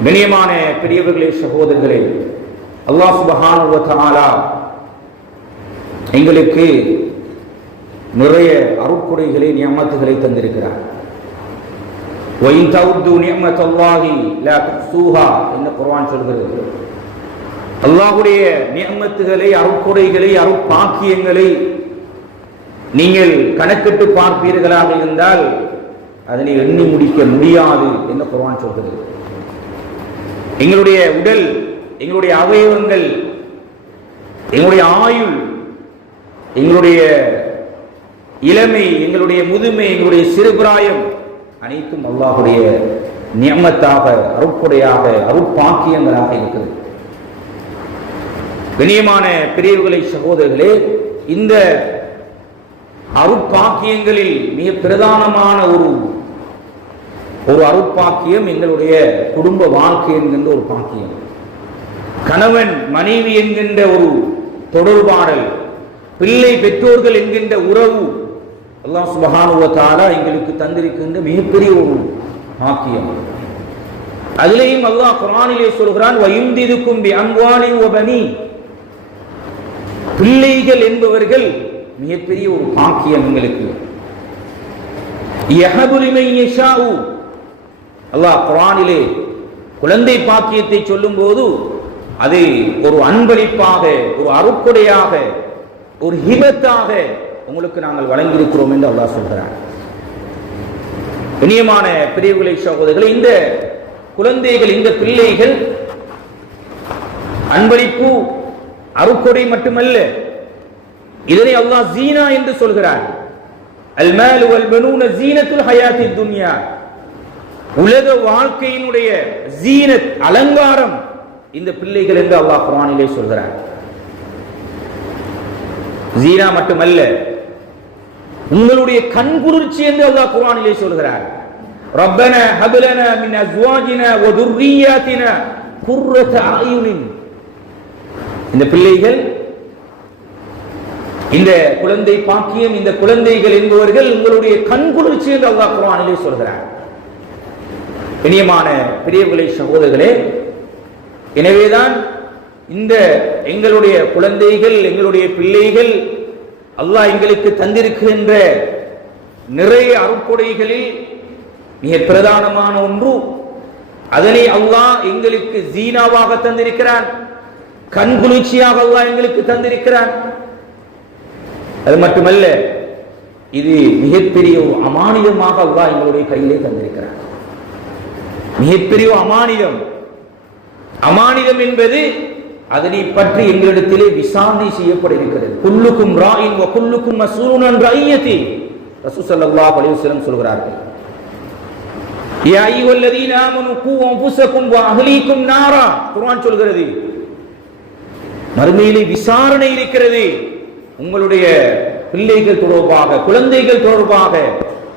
கண்ணியமான பெரியவர்களே, சகோதரர்களே, அல்லாஹ் சுப்ஹானஹு வ தஆலா எங்களுக்கு நிறைய அருட்கொடைகளை நியமத்துகளை தந்திருக்கிறார். وَإِن تَعُدُّوا نِعْمَةَ اللَّهِ لَا تُحْصُوهَا என்று குர்ஆன் சொல்கிறது. அல்லாஹ்வுடைய நியமத்துகளை, அருட்கொடைகளை, அருட்பாக்கியங்களை நீங்கள் கணக்கிட்டு பார்ப்பீர்களாக இருந்தால் அதனை எண்ணி முடிக்க முடியாது என்று குர்ஆன் சொல்கிறது. எங்களுடைய உடல், எங்களுடைய அவயவங்கள், எங்களுடைய ஆயுள், எங்களுடைய இளமை, எங்களுடைய முதுமை, எங்களுடைய சிறுபிராயம் அனைத்தும் அல்லாஹ்வுடைய நியமத்தாக, அருட்கொடையாக, அருட்பாக்கியங்களாக இருக்கிறது. கண்ணியமான பெரியவர்களே, சகோதரர்களே, இந்த அருட்பாக்கியங்களில் மிக பிரதானமான ஒரு அருட்பாக்கியம் எங்களுடைய குடும்ப வாழ்க்கை என்கின்ற ஒரு பாக்கியம். கணவன் மனைவி என்கின்ற ஒரு தொடர்பாடல், பிள்ளை பெற்றோர்கள் என்கின்ற உறவு அல்லாஹ் சுப்ஹானஹு வ தஆலா எங்களுக்கு தந்திருக்கின்ற மிகப்பெரிய ஒரு பாக்கியம். அதிலேயும் அல்லாஹ் குர்ஆனிலே சொல்கிறான், வயும்திதுக்கும் பிஅம்வாலின் வ பனீன். பிள்ளைகள் என்பவர்கள் மிகப்பெரிய ஒரு பாக்கியம் எங்களுக்கு. யஹபு லிமன் யஷாஉ. அல்லாஹ் குர்ஆனிலே குழந்தை பாக்கியத்தை சொல்லும் போது அது ஒரு அன்பளிப்பாக, ஒரு அருட்கொடையாக, ஒரு ஹிபத்தாக உங்களுக்கு நாங்கள் வழங்கியிருக்கிறோம் என்று அல்லாஹ் சொல்கிறார். கண்ணியமான பெரியவர்களே, சகோதரர்களே, இந்த குழந்தைகள், இந்த பிள்ளைகள் அன்பளிப்பு, அருட்கொடை மட்டுமல்ல, இதனை அல்லாஹ் ஜீனா என்று சொல்கிறார். அல் மால் வல் பனூன ஜீனத்துல் ஹயாத்தித் துன்யா. உலக வாழ்க்கையினுடைய ஜீனத், அலங்காரம் இந்த பிள்ளைகள் என்று அல்லாஹ் குர்ஆனிலே சொல்கிறார். ஜீனா மட்டுமல்ல, உங்களுடைய கண்குளிர்ச்சி என்று அல்லாஹ் குர்ஆனிலே சொல்கிறார். ரப்பனா ஹப் லனா மின் அஸ்வாஜினா வ துர்ரிய்யாத்தினா குர்ரத அயுனின். இந்த பிள்ளைகள், இந்த குழந்தை பாக்கியம், இந்த குழந்தைகள் என்பவர்கள் உங்களுடைய கண்குளிர்ச்சி என்று அல்லாஹ் குர்ஆனிலே சொல்கிறார். கண்ணியமான பெரியவர்களே, சகோதரர்களே, எனவேதான் இந்த எங்களுடைய குழந்தைகள், எங்களுடைய பிள்ளைகள் அல்லாஹ் எங்களுக்கு தந்திருக்கின்ற நிறைய அருட்கொடைகளில் மிக பிரதானமான ஒன்று, அதனை அல்லாஹ் எங்களுக்கு ஜீனாவாக தந்திருக்கிறான், கண்குளிர்ச்சியாக அல்லாஹ் எங்களுக்கு தந்திருக்கிறான். அது மட்டுமல்ல, இது மிகப்பெரிய ஒரு அமானிதமாக அல்லாஹ் எங்களுடைய கையிலே தந்திருக்கிறான். மிகப்பெரிய அமானிதம். அமானிதம் என்பது அதனை பற்றி எங்களிடத்திலே விசாரணை செய்யப்பட இருக்கிறது. குல்லுக்கும் ராயின் வ குல்லுக்கும் மஸ்ஊலுன் அன் ரய்யத்தி. ரசூல் ஸல்லல்லாஹு அலைஹி வஸல்லம் சொல்கிறார்கள், யா அய்யுஹல்லதீன ஆமனூ கூ அன்ஃபுஸக்கும் வ அஹ்லீக்கும் நாரா. குர்ஆன் சொல்கிறது, மறுமையிலே விசாரணை இருக்கிறது. உங்களுடைய பிள்ளைகள் தொடர்பாக, குழந்தைகள் தொடர்பாக,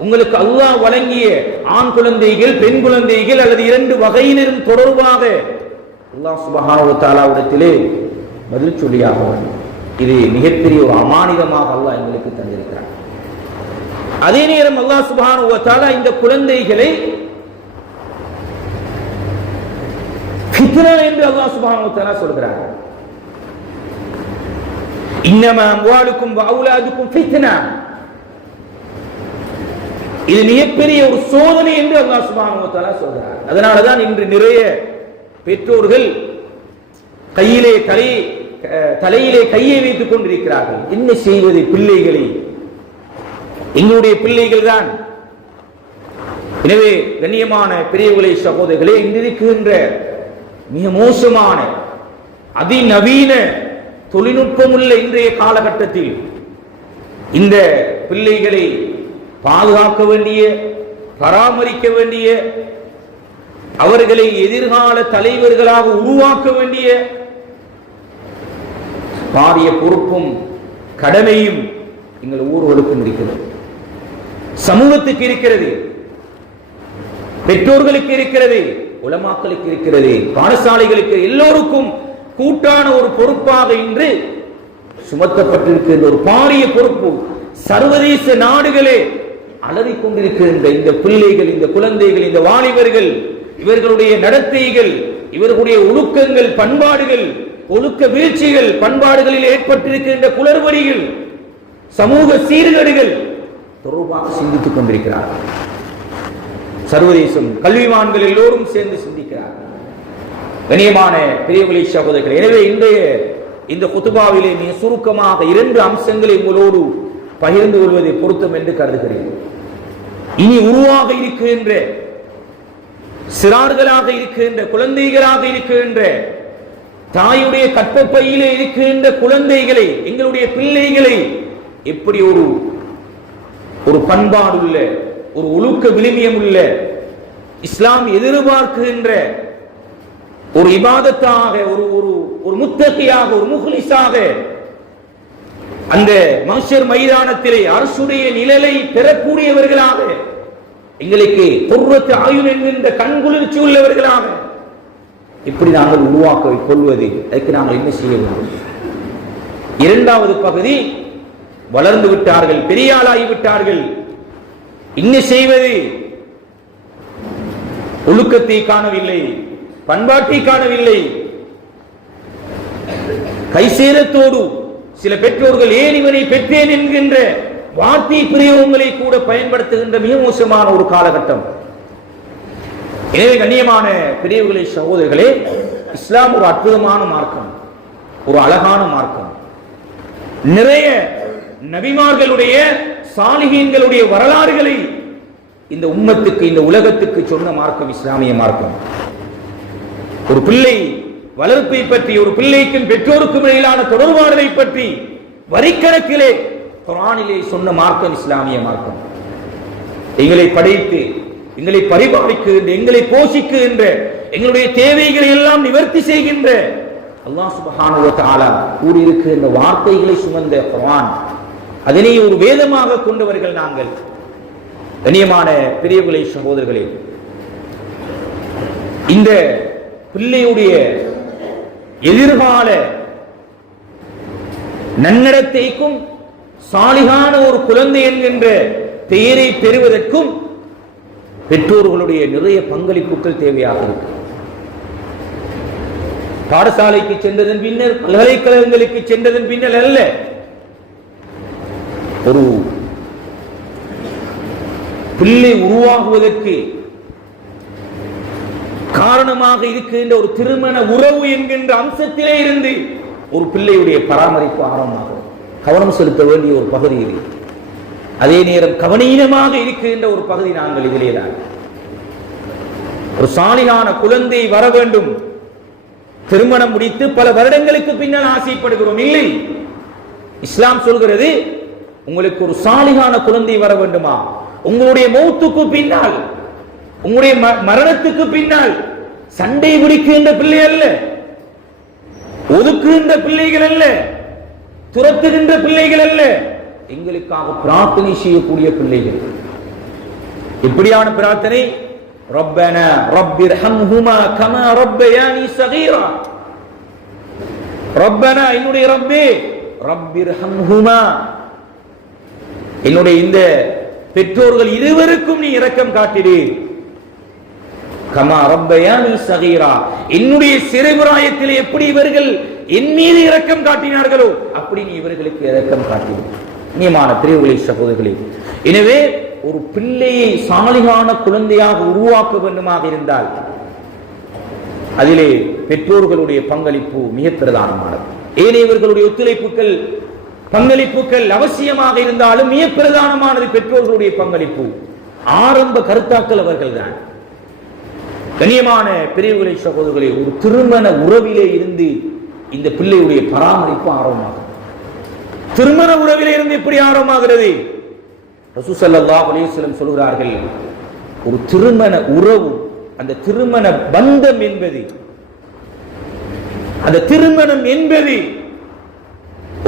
உங்களுக்கு அல்லாஹ் வழங்கிய ஆண் குழந்தைகள், பெண் குழந்தைகள் அல்லது இரண்டு வகையினரும் தொடர்பாக அல்லாஹ் சுப்ஹானஹு வ தஆலாவிடத்திலே பதில் சொல்லியாக வேண்டும். இது மிகப்பெரிய ஒரு அமானிதமாக அல்லாஹ் எங்களுக்கு தந்திருக்கிறார். அதே நேரம் அல்லாஹ் சுப்ஹானஹு வ தஆலா இந்த குழந்தைகளை ஃபித்னா என்று அல்லாஹ் சுப்ஹானஹு வ தஆலா சொல்கிறார். இன்னமா அம்வாலுக்கும் வ அவுலாதுக்கும் ஃபித்னா. இது மிகப்பெரிய ஒரு சோதனை என்று அல்லாஹ் சுப்ஹானஹு வ தஆலா சொல்கிறார். அதனால தான் இன்று நிறைய பெற்றோர்கள் தலையிலே கையை வைத்துக் கொண்டிருக்கிறார்கள். என்ன செய்வது பிள்ளைகளை? எங்களுடைய பிள்ளைகள் தான். எனவே கண்ணியமான பெரியவர்களே, சகோதரர்களே, இன்றிருக்கின்ற மிக மோசமான அதிநவீன தொழில்நுட்பமுள்ள இன்றைய காலகட்டத்தில் இந்த பிள்ளைகளை பாதுகாக்க வேண்டிய, பராமரிக்க வேண்டிய, அவர்களை எதிர்கால தலைவர்களாக உருவாக்க வேண்டிய பாரிய பொறுப்பும் கடமையும் எங்கள் ஊர்களுக்கும் இருக்கிறது, சமூகத்துக்கு இருக்கிறது, பெற்றோர்களுக்கு இருக்கிறது, உலமாக்களுக்கு இருக்கிறது, பாடசாலைகளுக்கு, எல்லோருக்கும் கூட்டான ஒரு பொறுப்பாக இன்று சுமத்தப்பட்டிருக்கின்ற ஒரு பாரிய பொறுப்பு. சர்வதேச நாடுகளே அலறிக் கொண்டிருக்கின்ற இந்த பிள்ளைகள், இந்த குழந்தைகள், இந்த வாலிபர்கள் இவர்களுடைய நடத்தைகள், இவர்களுடைய ஒழுக்கங்கள், பண்பாடுகள், ஒழுக்க வீழ்ச்சிகள், பண்பாடுகளில் ஏற்பட்டிருக்கின்ற குளறுபடிகள், சமூக சீர்கேடுகள் தொடர்பாக சிந்தித்துக் கொண்டிருக்கிறார்கள். சர்வதேசம், கல்விமான்கள் எல்லோரும் சேர்ந்து சிந்திக்கிறார்கள். கண்ணியமான பெரியவர்களே, சகோதரர்களே, எனவே இன்றைய இந்த குத்துபாவிலே மிக சுருக்கமாக 2 அம்சங்களை உங்களோடு பகிர்ந்து கொள்வதை பொருத்தம் என்று கருதுகிறேன். இனி உருவாக இருக்கின்ற சிறார்களாக இருக்கின்ற குழந்தைகளாக இருக்கின்ற தாயுடைய கற்பப்பையிலே இருக்கின்ற குழந்தைகளை, எங்களுடைய பிள்ளைகளை எப்படி ஒரு பண்பாடுள்ள, ஒரு ஒழுக்க விழுமியம் உள்ள, இஸ்லாம் எதிர்பார்க்கின்ற ஒரு இபாதத்தாக, ஒரு முத்தகியாக, ஒரு முஹ்லிஸாக அந்த மஹ்ஷர் மைதானத்திலே அரசுடைய நிழலை பெறக்கூடியவர்களாக, எங்களுக்கு குர்ரத்து ஆயுன் என்கின்ற கண்குளிர்ச்சி உள்ளவர்களாக இப்படி நாங்கள் உருவாக்க கொள்வது, அதுக்கு நாங்கள் என்ன செய்ய வேண்டும்? 2வது பகுதி, வளர்ந்து விட்டார்கள், பெரியாளாகிவிட்டார்கள், என்ன செய்வது? ஒழுக்கத்தை காணவில்லை, பண்பாட்டை காணவில்லை. கைசேரத்தோடு சில பெற்றோர்கள் ஏன் இவனை பெற்றேன் என்கின்ற வார்த்தை பிரயோகங்களை கூட பயன்படுத்துகின்ற மிக மோசமான ஒரு காலகட்டம். எனவே கண்ணியமான பெரியவர்களே, சகோதரர்களே, இஸ்லாம் ஒரு அற்புதமான மார்க்கம், ஒரு அழகான மார்க்கம். நிறைய நபிமார்களுடைய, சாலிஹீன்களுடைய வரலாறுகளை இந்த உம்மத்துக்கு, இந்த உலகத்துக்கு சொன்ன மார்க்கம் இஸ்லாமிய மார்க்கம். ஒரு பிள்ளை வளர்ப்பை பற்றி, ஒரு பிள்ளைக்கும் பெற்றோருக்கும் இடையிலான தொடர்பாடலை பற்றி வரிக்கணக்கிலே குர்ஆனிலே சொன்ன மார்க்கம் இஸ்லாமிய மார்க்கம். எங்களை படைத்து, எங்களை பரிபாலிக்கின்ற, எங்களை போஷிக்கின்ற, எங்களுடைய தேவைகளை எல்லாம் நிவர்த்தி செய்கின்ற அல்லாஹ் சுப்ஹானஹு வ தஆலா கூறியிருக்கின்ற வார்த்தைகளை சுமந்த குர்ஆன், அதனை ஒரு வேதமாக கொண்டவர்கள் நாங்கள். கண்ணியமான பெரியவர்களே, சகோதரர்களே, இந்த பிள்ளையுடைய எதிர்கால நன்னடத்தைக்கும் சாலிகான ஒரு குழந்தை என்கின்ற பெயரை பெறுவதற்கும் பெற்றோர்களுடைய நிறைய பங்களிப்புகள் தேவையாக இருக்கு. பாடசாலைக்கு சென்றதன் பின்னர், பல்கலைக்கழகங்களுக்கு சென்றதன் பின்னர் அல்ல, ஒரு பிள்ளை உருவாகுவதற்கு காரணமாக இருக்கின்ற ஒரு திருமண உறவு என்கின்ற அம்சத்திலே இருந்து ஒரு பிள்ளையுடைய பராமரிப்பு ஆரம்பமாகும். கவனம் செலுத்த வேண்டிய ஒரு பகுதி இது. அதே நேரம் கவனீனமாக இருக்கின்ற ஒரு பகுதி நாங்கள் இதிலே தான். ஒரு சாலிகான குழந்தை வர வேண்டும், திருமணம் முடித்து பல வருடங்களுக்கு பின்னால் ஆசைப்படுகிறோம். இல்லை, இஸ்லாம் சொல்கிறது, உங்களுக்கு ஒரு சாலிகான குழந்தை வர வேண்டுமா, உங்களுடைய மௌத்துக்கு பின்னால், உங்களுடைய மரணத்துக்கு பின்னால் சண்டை பிடிக்கின்ற பிள்ளை அல்ல, ஒதுக்குகின்ற பிள்ளைகள் அல்ல, துரத்துகின்ற பிள்ளைகள் அல்ல, எங்களுக்காக பிரார்த்தனை செய்யக்கூடிய பிள்ளைகள். இப்படியான பிரார்த்தனை, ரப்பனா ரப்பிர்ஹம்ஹுமா கமா ரப்பயானி ஸகீரா. ரப்பனா, என்னுடைய ரப்பே, ரப்பிர்ஹம்ஹுமா, என்னுடைய இந்த பெற்றோர்கள் இருவருக்கும் நீ இரக்கம் காட்டிடு. கமா ரப்பயானி ஸகீரா, என்னுடைய சிறுபிராயத்தில் எப்படி இவர்கள் என் மீது இரக்கம் காட்டினார்களோ அப்படி நீ இவர்களுக்கு இரக்கம் காட்டிடு. நியமான பெரியவர்களே, சகோதரர்களே, எனவே ஒரு பிள்ளையை சாலிகான குழந்தையாக உருவாக்க வேண்டுமாக இருந்தால் அதிலே பெற்றோர்களுடைய பங்களிப்பு மிக பிரதானமானது. ஏனையவர்களுடைய ஒத்துழைப்புகள், பங்களிப்புகள் அவசியமாக இருந்தாலும் மிக பிரதானமானது பெற்றோர்களுடைய பங்களிப்பு. ஆரம்ப கருத்தாக்கள் அவர்கள் தான். கண்ணியமான பெரியவர்களே, சகோதரர்களே, ஒரு திருமண உறவிலே இருந்து இந்த பிள்ளையுடைய பராமரிப்பு ஆரம்பமாகும். திருமண உறவிலே இருந்து எப்படி ஆரம்பமாகிறது? ரசூல் ஸல்லல்லாஹு அலைஹி வஸல்லம் சொல்கிறார்கள், ஒரு திருமண உறவு, அந்த திருமண பந்தம் என்பது, அந்த திருமணம் என்பது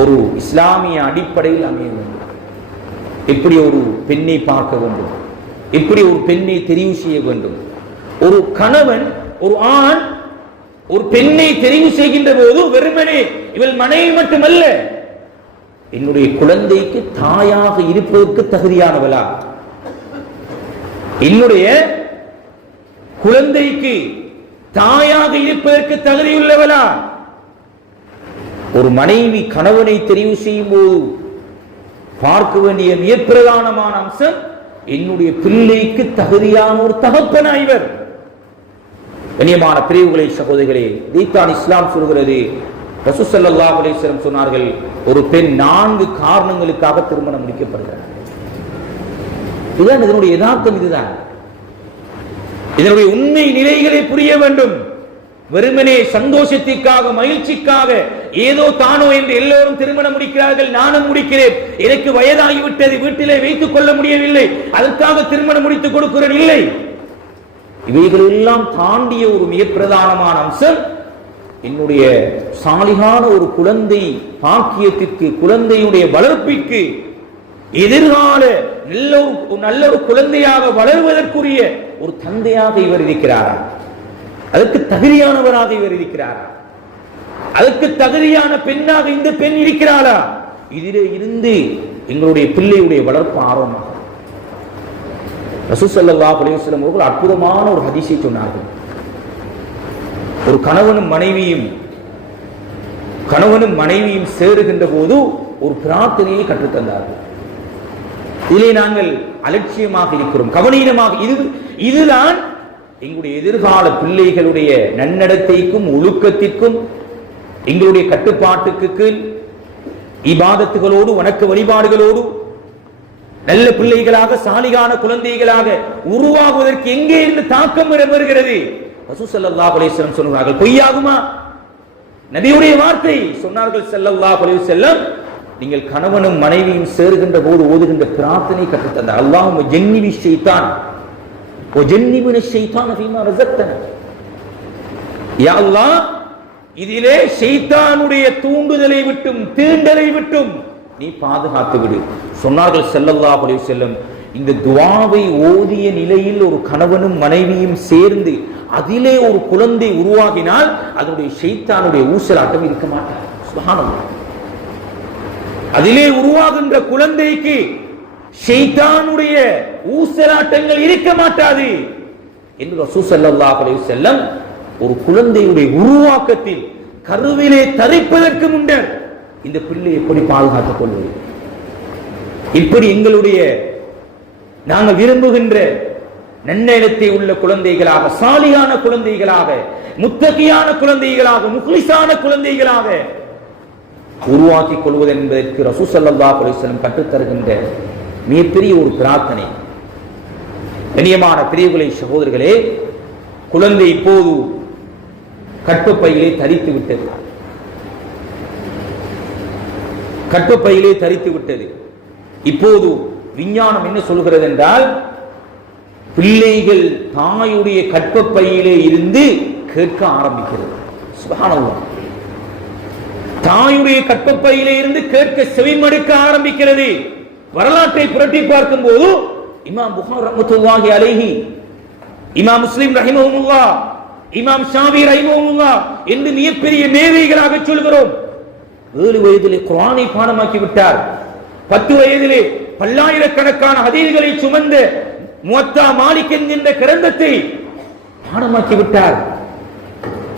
ஒரு இஸ்லாமிய அடிப்படையில் அமைய வேண்டும். எப்படி ஒரு பெண்ணை பார்க்க வேண்டும், எப்படி ஒரு பெண்ணை தெரிவு செய்ய வேண்டும். ஒரு கணவன், ஒரு ஆண் ஒரு பெண்ணை தெரிவு செய்கின்ற போது வெறுமனே இவள் மனைவி மட்டுமல்ல, என்னுடைய குழந்தைக்கு தாயாக இருப்பதற்கு தகுதியானவளா, என்னுடைய குழந்தைக்கு தாயாக இருப்பதற்கு தகுதியுள்ளவளா? ஒரு மனைவி கணவனை தெரிவு செய்யும் போது பார்க்க வேண்டிய மிக பிரதானமான அம்சம், என்னுடைய பிள்ளைக்கு தகுதியான ஒரு தகப்பனா இவர். கண்ணியமான பிரிவுகளை சகோதரிகளே, இதைத்தான் இஸ்லாம் சொல்கிறது. ரசூல் ஸல்லல்லாஹு அலைஹி வஸல்லம் சொன்னார்கள், ஒரு பெண் 4 காரணங்களுக்காக திருமணம் முடிக்கப்படுகிறார். இதுதான் இதனுடைய யதார்த்தம். இதுதான் இதனுடைய உண்மை நிலைகளை புரிய வேண்டும். வெறுமனே சந்தோஷத்திற்காக, மகிழ்ச்சிக்காக, ஏதோ தானோ என்று எல்லோரும் திருமணம் முடிக்கிறார்கள். நானும் முடிக்கிறேன், எனக்கு வயதாகிவிட்டது, வீட்டிலே வைத்துக் கொள்ள முடியவில்லை, அதற்காக திருமணம் முடித்துக் கொடுக்கிறேன், இல்லை. இவைகள் எல்லாம் தாண்டிய ஒரு மிக பிரதானமான அம்சம், என்னுடைய சாலிகான ஒரு குழந்தை பாக்கியத்திற்கு, குழந்தையுடைய வளர்ப்பிற்கு, எதிர்கால நல்ல ஒரு குழந்தையாக வளர்வதற்குரிய ஒரு தந்தையாக இவர் இருக்கிறாரா? அதற்கு தகுதியானவராக இவர் இருக்கிறாரா? அதற்கு தகுதியான பெண்ணாக இந்த பெண் இருக்கிறாரா? இதிலே இருந்து எங்களுடைய பிள்ளையுடைய வளர்ப்பு ஆர்வமாக. ரசூல் ஸல்லல்லாஹு அலைஹி வஸல்லம் அவர்கள் அற்புதமான ஒரு ஹதீஸை சொன்னார்கள். ஒரு கணவனும் மனைவியும் சேருகின்ற போது ஒரு பிரார்த்தனையை கற்றுத்தந்தார்கள். இதிலே நாங்கள் அலட்சியமாக இருக்கிறோம், கவனீனமாக. இதுதான் எங்களுடைய எதிர்கால பிள்ளைகளுடைய நன்னடத்தைக்கும் ஒழுக்கத்திற்கும் எங்களுடைய கட்டுப்பாட்டுக்கு கீழ் இபாதத்துகளோடு, வணக்க வழிபாடுகளோடு நல்ல பிள்ளைகளாக, சாலிகான குழந்தைகளாக உருவாகுவதற்கு எங்கே இருந்து தாக்கம் வருகிறது? ரசூல் ஸல்லல்லாஹு அலைஹி வஸல்லம் சொன்னார்கள், பொய்யாகுமா? நபியுடைய வார்த்தை சொன்னார்கள் ஸல்லல்லாஹு அலைஹி வஸல்லம், நீங்கள் கணவனும் மனைவியும் சேருகின்ற போது ஓதுகின்ற பிரார்த்தனை கற்றுத்தந்தார். அல்லாஹும்ம ஜன்னிபி ஷைத்தான் வ ஜன்னிபின ஷைத்தான ஃபீமா ரஸக்தனா. யா அல்லாஹ், இதிலே ஷைத்தானுடைய தூண்டுதலை விட்டும் தீண்டலை விட்டும் நீ பாதுகாத்து விடு சொன்னார்கள் ஸல்லல்லாஹு அலைஹி வஸல்லம். இந்த துஆவை ஓதிய நிலையில் ஒரு கணவனும் மனைவியும் சேர்ந்து அதிலே ஒரு குழந்தை உருவாகினால் அதனுடைய ஷைத்தானுடைய ஊசலாட்டம் இருக்க மாட்டார். சுப்ஹானல்லாஹ். அதிலே உருவாகின்ற குழந்தைக்கு ஷைத்தானுடைய ஊசலாட்டங்கள் இருக்க மாட்டாது என்று ரசூல் ஸல்லல்லாஹு அலைஹி வஸல்லம் ஒரு குழந்தையுடைய உருவாக்கத்தில் கருவிலே தரிப்பதற்கு முன்னர் இந்த பிள்ளை எப்படி பாதுகாத்துக் கொள்வது, இப்படி எங்களுடைய நாங்கள் விரும்புகின்ற நன்னெண்ணத்தை உள்ள குழந்தைகளாக, சாலியான குழந்தைகளாக, முத்தகியான குழந்தைகளாக, முக்லிஸான குழந்தைகளாக உருவாக்கிக் கொள்வது என்பதற்கு ரசூல் ஸல்லல்லாஹு அலைஹி வஸல்லம் கற்றுத்தருகின்ற மிகப்பெரிய ஒரு பிரார்த்தனை. கண்ணியமான பிரியர்களே, சகோதரர்களே, குழந்தை இப்போது கற்பப்பையிலே தரித்து விட்டது. கற்பப்பையிலே தரித்து விட்டது. இப்போது விஞ்ஞானம் என்ன சொல்கிறது என்றால், பிள்ளைகள் தாயுடைய கற்பப்பையிலே இருந்து கேட்க ஆரம்பிக்கிறது. சுப்ஹானல்லாஹ். தாயுடைய கற்பப்பையிலே இருந்து கேட்க, செவிமடுக்க ஆரம்பிக்கிறது. வரலாற்றை புரட்டி பார்க்கும் போது இமாம் புகாரி ரஹ்மத்துல்லாஹி அலைஹி, இமாம் முஸ்லிம் ரஹிமஹுல்லாஹ், இமாம் ஷாஃபி ரஹிமஹுல்லாஹ் என்று மிகப்பெரிய மேதைகளாக சொல்கிறோம். 7 வயதிலே குர்ஆனை பாடமாக்கி விட்டார். 10 வயதிலே பல்லாயிரக்கணக்கான ஹதீஸ்களை சுமந்த முவத்தா மாலிக் என்கின்ற கிரந்தத்தை பாடமாக்கி விட்டார்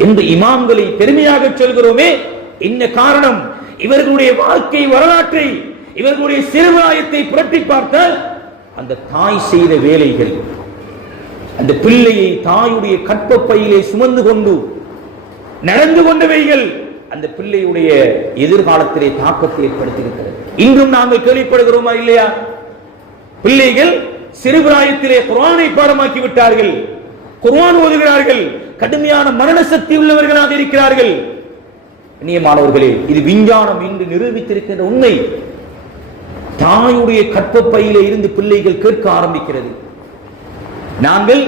என்று இமாம்களை பெருமையாக சொல்கிறோமே. என்ன காரணம்? இவர்களுடைய வாழ்க்கை வரலாற்றை, இவர்களுடைய சிறுபிராயத்தை புரட்டி பார்த்தால் அந்த தாய் செய்த வேலைகள், அந்த பிள்ளையை தாயுடைய கற்பப்பையிலே சுமந்து கொண்டு நடந்து கொண்டவைகள் அந்த பிள்ளையுடைய எதிர்காலத்திலே தாக்கத்தை ஏற்படுத்தியிருக்கிறது. இன்றும் நாங்கள் கேள்விப்படுகிறோமா இல்லையா? பிள்ளைகள் சிறுபிராயத்திலே குர்ஆனை பாடமாக்கி விட்டார்கள், குர்ஆன் ஓதுகிறார்கள், கடுமையான மரண சக்தி உள்ளவர்களாக இருக்கிறார்கள். கண்ணியமானவர்களே, இது விஞ்ஞானம் இன்று நிரூபித்திருக்கின்ற உண்மை. தாயுடைய கற்பப்பையிலே இருந்து பிள்ளைகள் கேட்க ஆரம்பிக்கிறது. நாங்கள்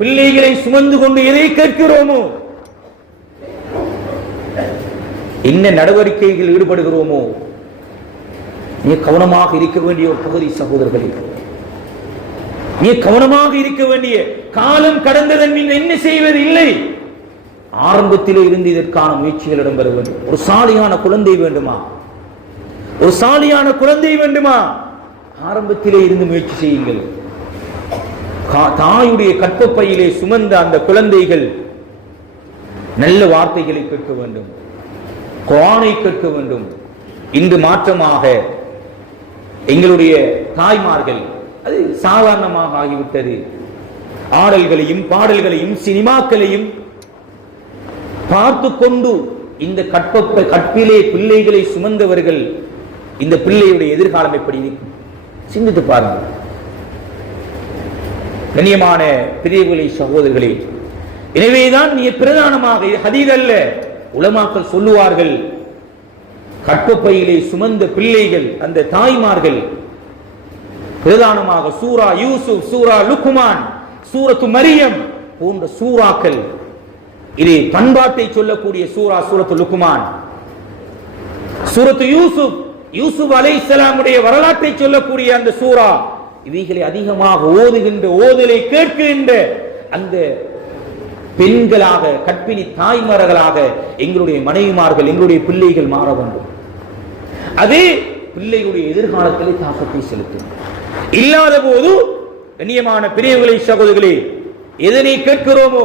பிள்ளைகளை சுமந்து கொண்டு எதை கேட்கிறோமோ, என்ன நடவடிக்கைகள் ஈடுபடுகிறோமோ, நீ கவனமாக இருக்க வேண்டிய ஒரு பகுதி சகோதரர்களே. நீ கவனமாக இருக்க வேண்டிய காலம் கடந்ததன் பின் என்ன செய்வது இல்லை. ஆரம்பத்திலே இருந்து இதற்கான முயற்சிகள் இடம்பெற வேண்டும். ஒரு சாலியான குழந்தை வேண்டுமா? ஒரு சாலியான குழந்தை வேண்டுமா? ஆரம்பத்திலே இருந்து முயற்சி செய்யுங்கள். தாயுடைய கற்பப்பையிலே சுமந்த அந்த குழந்தைகள் நல்ல வார்த்தைகளை கேட்க வேண்டும், குர்ஆனை கேட்க வேண்டும். இன்று மாற்றமாக எங்களுடைய தாய்மார்கள் அது சாதாரணமாக ஆகிவிட்டது. ஆடல்களையும் பாடல்களையும் சினிமாக்களையும் பார்த்து கொண்டு இந்த கற்பிலே பிள்ளைகளை சுமந்தவர்கள் இந்த பிள்ளையுடைய எதிர்காலம் எப்படி இருக்கும் சிந்தித்து பாருங்கள். கண்ணியமான பெரியவர்களே, சகோதரர்களே, எனவேதான் நீ பிரதானமாக ஹதீஸ் அல்ல, உலமாக்கள் சொல்லுவார்கள், கற்பப்பையிலே சுமந்த பிள்ளைகள் அந்த தாய்மார்கள் பிரதானமாக சூரா யூசுப், சூரா லுக்மான், சூரத்து மரியம் போன்ற சூறாக்கள், இது பண்பாட்டை சொல்லக்கூடிய சூரா சூரத்து லுக்மான், சூரத்து யூசுப், யூசுப் அலைஹிஸ்ஸலாமுடைய வரலாற்றை சொல்லக்கூடிய அந்த சூரா, இவைகளை அதிகமாக ஓதுகின்ற, ஓதலை கேட்கின்ற அந்த பெண்களாக, கற்பிணி தாய்மார்களாக எங்களுடைய மனைவிமார்கள், எங்களுடைய பிள்ளைகள் மாற வேண்டும். அதே பிள்ளைகளுடைய எதிர்காலத்திலே தாக்கத்தை செலுத்தும். இல்லாத போது கண்ணியமான பெரியவர்களே, சகோதரர்களே, எதனை கேட்கிறோமோ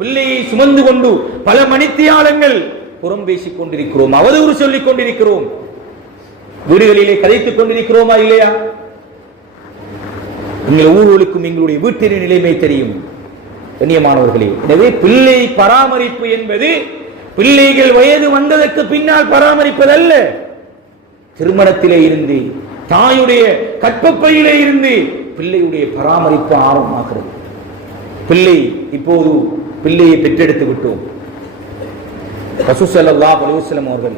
பிள்ளையை சுமந்து கொண்டு பல மணித்தியாலங்கள் புறம் பேசிக் கொண்டிருக்கிறோம், அவதூறு சொல்லிக் கொண்டிருக்கிறோம், வீடுகளிலே கதைத்துக் கொண்டிருக்கிறோமா இல்லையா? எங்கள் ஊர்களுக்கும் எங்களுடைய வீட்டின் நிலைமை தெரியும் கண்ணியமானவர்களே. எனவே பிள்ளை பராமரிப்பு என்பது பிள்ளைகள் வயது வந்ததற்கு பின்னால் பராமரிப்பதல்ல. திருமணத்திலே இருந்து, தாயுடைய கற்பப்பையிலே இருந்து பிள்ளையுடைய பராமரிப்பு ஆரம்பமாகிறது. பிள்ளை இப்போது பிள்ளையை பெற்றெடுத்து விட்டோம். ரசூல் ஸல்லல்லாஹு அலைஹி வஸல்லம் அவர்கள்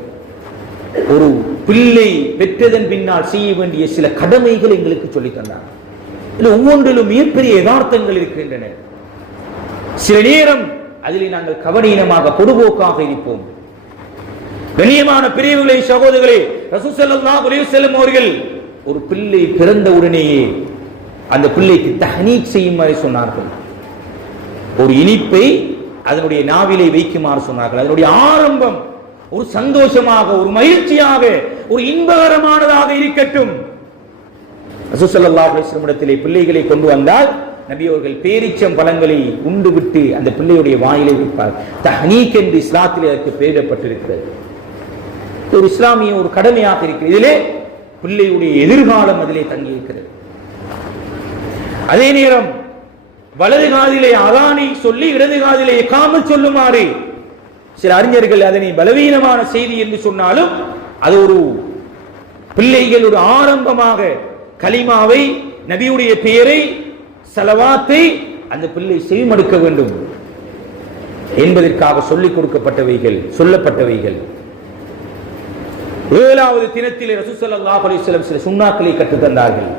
ஒரு பிள்ளை பெற்றதன் பின்னால் செய்ய வேண்டிய சில கடமைகள் எங்களுக்கு சொல்லித் தந்தார். ஒவ்வொன்றிலும் மிகப்பெரிய யதார்த்தங்கள் இருக்கின்றன. சில நேரம் அதிலே நாங்கள் கவனீனமாக பொதுபோக்காக இருப்போம். கண்ணியமான பெரியவர்களே, சகோதரர்களே, ரசூல் ஸல்லல்லாஹு அலைஹி வஸல்லம் அவர்கள் ஒரு பிள்ளை பிறந்த உடனேயே அந்த பிள்ளைக்கு தஹ்னீக் செய்யுமாறு சொன்னார்கள். ஒரு இனிப்பை அதனுடைய நாவிலே வைக்குமாறு சொன்னார்கள். அதனுடைய ஆரம்பம் ஒரு சந்தோஷமாக, ஒரு மகிழ்ச்சியாக, ஒரு இன்பகரமானதாக இருக்கட்டும். ரசூல் ஸல்லல்லாஹு அலைஹி வஸல்லம் இடத்திலே பிள்ளைகளை கொண்டு வந்தால் நபி அவர்கள் பேரிச்சம் பழங்களை உண்டு விட்டு அந்த பிள்ளையுடைய வாயிலை வைப்பார். தஹ்னீக் என்று இஸ்லாத்திலே அதற்கு பெயரிடப்பட்டிருக்கிறது. ஒரு இஸ்லாமிய ஒரு கடமையாக இருக்கிறது. இதிலே பிள்ளையுடைய எதிர்காலம் அதிலே தங்கி இருக்கிறது. அதே நேரம் வலது காதிலே அதானை சொல்லி இடது காதிலே இகாமத் சொல்லுமாறு சில அறிஞர்கள் அதனை பலவீனமான செய்தி என்று சொன்னாலும் அது ஒரு பிள்ளைகள் ஒரு ஆரம்பமாக கலிமாவை, நபியுடைய பெயரை, ஸலவாத்தை அந்த பிள்ளை செவிமடுக்க வேண்டும் என்பதற்காக சொல்லிக் கொடுக்கப்பட்டவைகள், சொல்லப்பட்டவைகள். 7வது தினத்திலே ரசூல் ஸல்லல்லாஹு அலைஹி வஸல்லம் சில சுன்னாக்களை கற்றுத் தந்தார்கள்.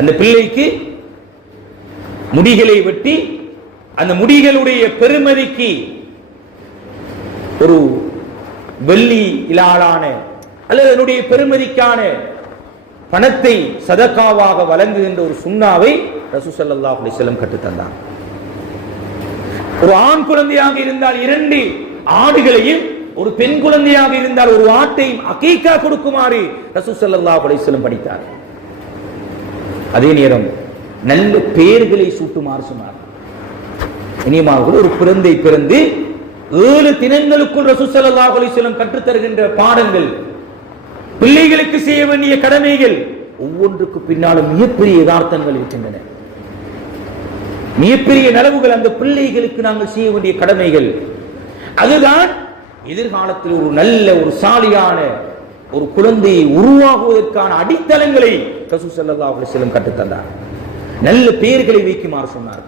அந்த பிள்ளைக்கு முடிகளை வெட்டி அந்த முடிகளுடைய பெருமதிக்கு ஒரு வெள்ளி இலாலான அல்லது அதனுடைய பெருமதிக்கான பணத்தை சதகாவாக வழங்குகின்ற ஒரு சுன்னாவை ரசூல் ஸல்லல்லாஹு அலைஹி வஸல்லம் கற்றுத் தந்தார். ஒரு ஆண் குழந்தையாக இருந்தால் 2 ஆடுகளையும், ஒரு பெண் குழந்தையாக இருந்தால் ஒரு ஆட்டையும் அகீகா கொடுக்குமாறு ரசூல் ஸல்லல்லாஹு அலைஹி வஸல்லம் படித்தார். அதே நேரம் நல்ல பெயர்களை சூட்டுமாறு சொன்னார். இனியமானவர்கள், ஒரு குழந்தை பிறந்து 7 தினங்களுக்குள் ரசூல் ஸல்லல்லாஹு அலைஹி வஸல்லம் கற்றுத் தருகின்ற பாடங்கள், பிள்ளைகளுக்கு செய்ய வேண்டிய கடமைகள், ஒவ்வொன்றுக்கு பின்னாலும் மிகப்பெரிய யதார்த்தங்கள் இருக்கின்றன, மிகப்பெரிய நலவுகள். அந்த பிள்ளைகளுக்கு நாங்கள் செய்ய வேண்டிய கடமைகள், அதுதான் எதிர்காலத்தில் ஒரு நல்ல, ஒரு சாலியான ஒரு குழந்தையை உருவாகுவதற்கான அடித்தளங்களை ரசூல் ஸல்லல்லாஹு அலைஹி வஸல்லம் கற்றுத் தந்தார். நல்ல பெயர்களை வைக்குமாறு சொன்னார்.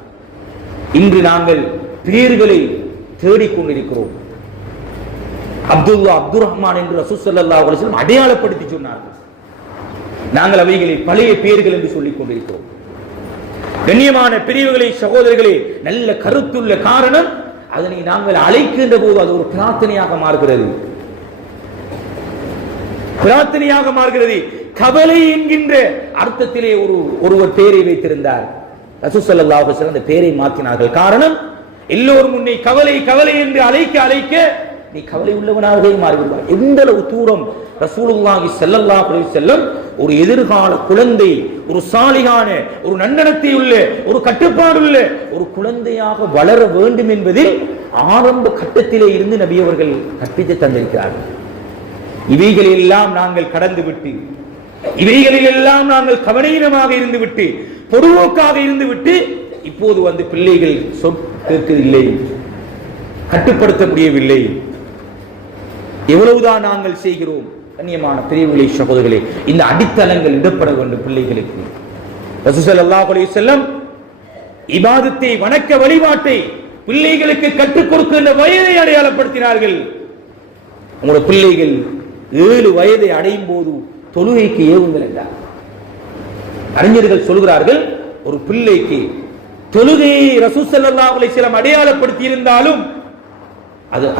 இன்று நாங்கள் பெயர்களை தேடிக்கொண்டிருக்கிறோம். அப்துல்லா, அப்துல் ரஹ்மான் என்று ரசூல் ஸல்லல்லாஹு அலைஹி வஸல்லம் அடையாளப்படுத்தி சொன்னார்கள். நாங்கள் அவைகளை பழைய பெயர்கள் என்று சொல்லிக் கொண்டிருக்கிறோம். கண்ணியமான பெரியவர்களே, சகோதரர்களே, நல்ல கருத்துள்ள காரணம் அதனை நாங்கள் அழைக்கின்ற போது அது ஒரு பிரார்த்தனையாக மாறுகிறது, பிரார்த்தனையாக மாறுகிறது. கவலை என்கின்ற அர்த்தத்திலே ஒருவர் பெயரை வைத்திருந்தார். ரசூல் ஸல்லல்லாஹு அலைஹி வஸல்லம் அந்த பெயரை மாற்றினார்கள். காரணம், எல்லோரும் முன்னே கவலை கவலை என்று அழைக்க அழைக்க நீ கவலை உள்ளவனாகவே மாறிவிடுவாய். எந்த அளவு தூரம் ரசூலுல்லாஹி ஸல்லல்லாஹு அலைஹி வஸல்லம் ஒரு எதிர்கால குழந்தை, ஒரு சாலிகான, ஒரு நன்னடத்தை உள்ள, ஒரு கட்டுப்பாடுள்ள ஒரு குழந்தையாக வளர வேண்டும் என்பதில் ஆரம்ப கட்டத்திலே இருந்து நபி அவர்கள் கற்பித்து தந்திருக்கிறார்கள். இவைகளெல்லாம் நாங்கள் கடந்து விட்டு, இவைகளிலெல்லாம் நாங்கள் கவனீனமாக இருந்து விட்டு, பொதுவோக்காக இருந்து விட்டு, இப்போது வந்து பிள்ளைகள் சொற்கேட்கவில்லை, கட்டுப்படுத்த முடியவில்லை. எவ்வளவுதான் நாங்கள் செய்கிறோம்? கண்ணியமான பெரியவர்களே, சகோதரர்களே, இந்த அடித்தளங்கள் இடப்பட வேண்டும் பிள்ளைகளுக்கு. ரசூல் ஸல்லல்லாஹு அலைஹி வஸல்லம் இபாதத்தை, வணக்க வழிபாட்டை பிள்ளைகளுக்கு கற்றுக் கொடுக்கின்ற வயதை அடையாளப்படுத்தினார்கள். உங்களுடைய பிள்ளைகள் 7 வயதை அடையும் போது தொழுகைக்கு ஏவுங்கள் என்றார். அறிஞர்கள் சொல்கிறார்கள், ஒரு பிள்ளைக்கு தொழுகையை ரசூல் ஸல்லல்லாஹு அலைஹி வஸல்லம் அடையாளப்படுத்தி இருந்தாலும்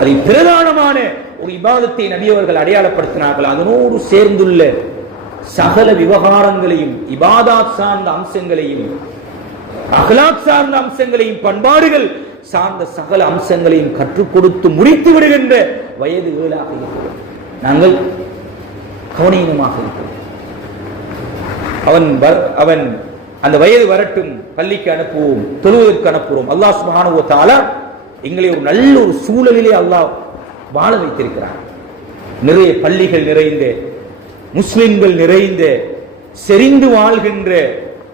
அதை பிரதானமான ஒரு இபாதத்தை நபி அவர்கள் அடையாளப்படுத்தினார்கள். அதனோடு சேர்ந்துள்ள சகல விவகாரங்களையும், இபாதத் சார்ந்த அம்சங்களையும், அக்லாக் சார்ந்த அம்சங்களையும், பண்பாடுகள் சார்ந்த சகல அம்சங்களையும் கற்றுக் கொடுத்து முடித்து விடுகின்ற வயது 7ஆக இருக்கிறது. நாங்கள் கவனீனமாக இருக்கிறோம். அவன் அந்த வயது வரட்டும், பள்ளிக்கு அனுப்புவோம், தொழுவதற்கு அனுப்புவோம். அல்லாஹ் சுப்ஹானஹு வ தஆலா எங்களை ஒரு நல்ல ஒரு சூழலிலே அல்லாஹ் வாழ வைத்திருக்கிறார். நிறைய பள்ளிகள் நிறைந்த, முஸ்லிம்கள் நிறைந்த, செறிந்து வாழ்கின்ற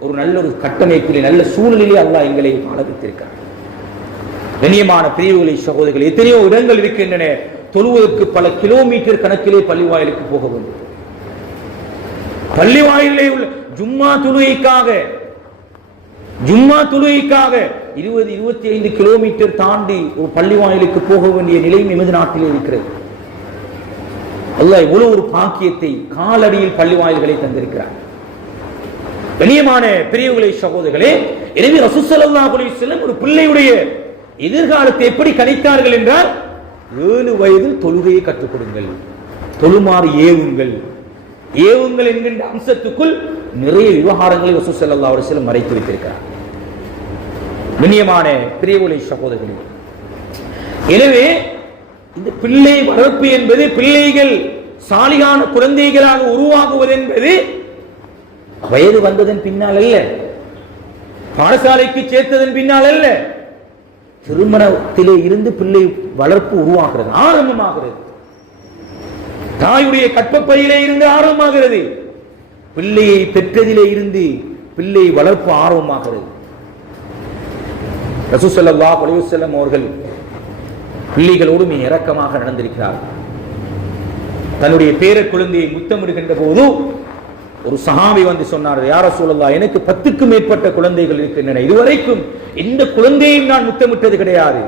ஒரு நல்ல ஒரு கட்டமைப்பிலே, நல்ல சூழலிலே அல்லாஹ் எங்களை வாழ வைத்திருக்கிறார். கண்ணியமான பிரிவுகளை சகோதரர்கள், எத்தனையோ இடங்கள் இருக்கின்றன. தொழுவதற்கு பல கிலோமீட்டர் கணக்கிலே பள்ளி வாயிலுக்கு போக வேண்டும். பள்ளி வாயிலே உள்ள ஜும்மா தொழுகைக்காக 20-25 கிலோமீட்டர் தாண்டி ஒரு பள்ளி வாயிலுக்கு போக வேண்டிய நிலை எமது நாட்டிலே இருக்கிறது. அல்லாஹ் இவ்வளவு ஒரு பாக்கியத்தை காலடியில் பள்ளி வாயில்களை தந்திருக்கிறார். கண்ணியமான பெரியவர்களே, சகோதரர்களே, எனவே ரசூல் ஸல்லல்லாஹு அலைஹி வஸல்லம் ஒரு பிள்ளையுடைய எதிர்காலத்தை எப்படி கணித்தார்கள் என்றால், 7 வயதில் தொழுகையை கற்றுக் கொடுங்கள், தொழுமாறு ஏவுங்கள். ஏவுங்கள் என்கின்ற அம்சத்துக்குள் நிறைய விவகாரங்களை ரசூல் ஸல்லல்லாஹு அலைஹி வஸல்லம் மறைத்து வைத்திருக்கிறார். கண்ணியமான பெரியவர்களே, சகோதரர்களே, எனவே இந்த பிள்ளை வளர்ப்பு என்பது, பிள்ளைகள் சாலிகான குழந்தைகளாக உருவாகுவது என்பது வயது வந்ததன் பின்னால் அல்ல, பாடசாலைக்கு சேர்த்ததன் பின்னால் அல்ல, திருமணத்திலே இருந்து பிள்ளை வளர்ப்பு உருவாகிறது, ஆரம்பமாகிறது. தாயுடைய கற்பப்பையிலே இருந்து ஆரம்பமாகிறது. பிள்ளையை பெற்றதிலே இருந்து பிள்ளை வளர்ப்பு ஆர்வமாகிறது. ரசூல் ஸல்லல்லாஹு அலைஹி வஸல்லம் அவர்கள் பிள்ளைகளோடு மிக இரக்கமாக நடந்திருக்கிறார். தன்னுடைய பேர குழந்தையை முத்தமிடுகின்ற போது ஒரு சஹாபி வந்து சொன்னார், யா ரசூலல்லாஹ், எனக்கு 10க்கும் மேற்பட்ட குழந்தைகள் இருக்கின்றன, இதுவரைக்கும் எந்த குழந்தையும் நான் முத்தமிட்டது கிடையாது.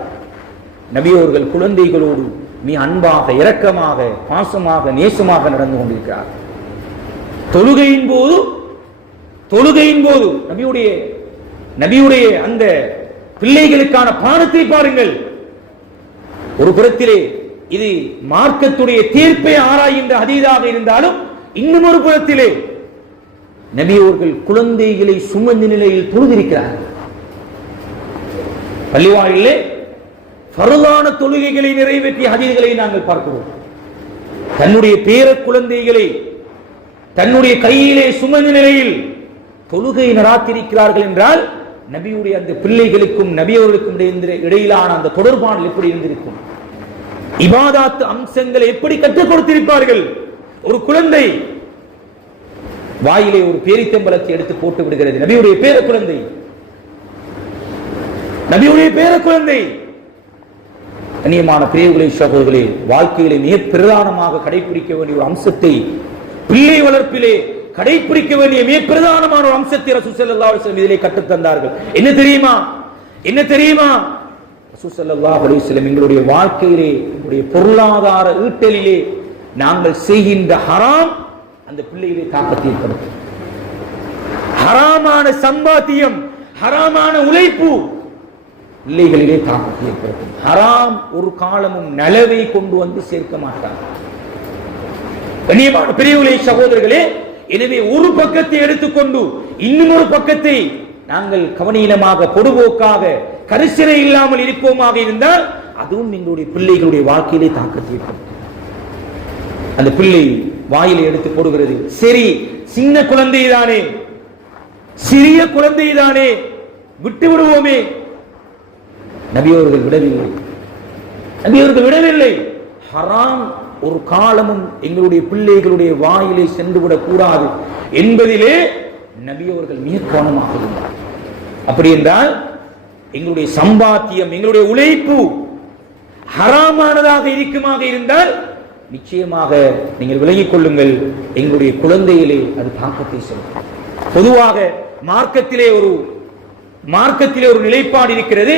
நபி அவர்கள் குழந்தைகளோடு மிக அன்பாக, இரக்கமாக, பாசமாக, நேசமாக நடந்து கொண்டிருக்கிறார். தொழுகையின் போது நபியுடைய அந்த பிள்ளைகளுக்கான பாடத்தை பாருங்கள். ஒரு புறத்திலே இது மார்க்கத்துடைய தீர்ப்பை ஆராய்கின்ற ஹதீஸாக இருந்தாலும், இன்னும் ஒரு புறத்திலே நபி அவர்கள் குழந்தைகளை சுமந்த நிலையில் தொழுதிருக்கிறார்கள். பள்ளிவாயிலே ஃபர்லான தொழுகைகளை நிறைவேற்றிய ஹதீஸ்களை நாங்கள் பார்க்கிறோம். தன்னுடைய பேர குழந்தைகளை தன்னுடைய கையிலே சுமந்த நிலையில் தொழுகை நடாத்திருக்கிறார்கள் என்றால், நபியுடைய அந்த பிள்ளைகளுக்கும் நபி அவர்களுக்கும் இடையிலான அந்த தொடர்பாடல் எப்படி இருந்திருக்கும்? இபாதத் அம்சங்களை எப்படி கற்றுக் கொடுத்திருப்பார்கள்? ஒரு குழந்தை வாயிலே ஒரு பேரித்தம்பலத்தை எடுத்து போட்டு விடுகிறது. நபியுடைய பேர குழந்தை. கண்ணியமான பிரியவர்களே, சகோதரர்களே, வாழ்க்கையிலே மிக பிரதானமாக கடைபிடிக்க வேண்டிய ஒரு அம்சத்தை, பிள்ளை வளர்ப்பிலே கடைபிடிக்க வேண்டிய மிக பிரதானமான ஒரு அம்சத்தை ரசூல் ஸல்லல்லாஹு அலைஹி வஸல்லம் இதிலே கற்றுத் தந்தார்கள். என்ன தெரியுமா? ரசூல் ஸல்லல்லாஹு அலைஹி வஸல்லம் எங்களுடைய வாழ்க்கையிலே, எங்களுடைய பொருளாதார ஈட்டலிலே நாங்கள் செய்கின்ற ஹராம் அந்த பிள்ளையிலே தாக்கத்தை ஏற்படுத்தும். ஹராமான சம்பாத்தியம், ஹராமான உழைப்பு பிள்ளைகளிலே தாக்கத்தை ஏற்படுத்தும். ஹராம் ஒரு காலமும் நலவை கொண்டு வந்து சேர்க்க மாட்டார். கண்ணியமான பெரியவர்களே, சகோதரர்களே, எனவே ஒரு பக்கத்தை எடுத்துக்கொண்டு இன்னும் ஒரு பக்கத்தை நாங்கள் கவனீனமாக, பொடுபோக்காக, கரிசனை இல்லாமல் இருப்போமாக இருந்தால் அதுவும் எங்களுடைய பிள்ளைகளுடைய வாழ்க்கையிலே தாக்கத்தை ஏற்படுத்தும். அந்த பிள்ளை வாயிலை எடுத்து போடுகிறது, சரி சின்ன குழந்தைதானே, சிறிய குழந்தைதானே, விட்டு விடுவோமே. நபி அவர்கள் விடவில்லை. நபி அவர்கள் விடவில்லை. ஹராம் ஒரு காலமும் எங்களுடைய பிள்ளைகளுடைய வாயிலை சென்றுவிடக் கூடாது என்பதிலே நபி அவர்கள் மிக கவனமாக இருந்தார். அப்படி என்றால் எங்களுடைய சம்பாத்தியம், எங்களுடைய உழைப்பு ஹராமானதாக இருக்குமாக இருந்தால் நிச்சயமாக நீங்கள் விலகிக் கொள்ளுங்கள், எங்களுடைய குழந்தையிலே அது தாக்கத்தை செலுத்தும். பொதுவாக மார்க்கத்திலே ஒரு நிலைப்பாடு இருக்கிறது,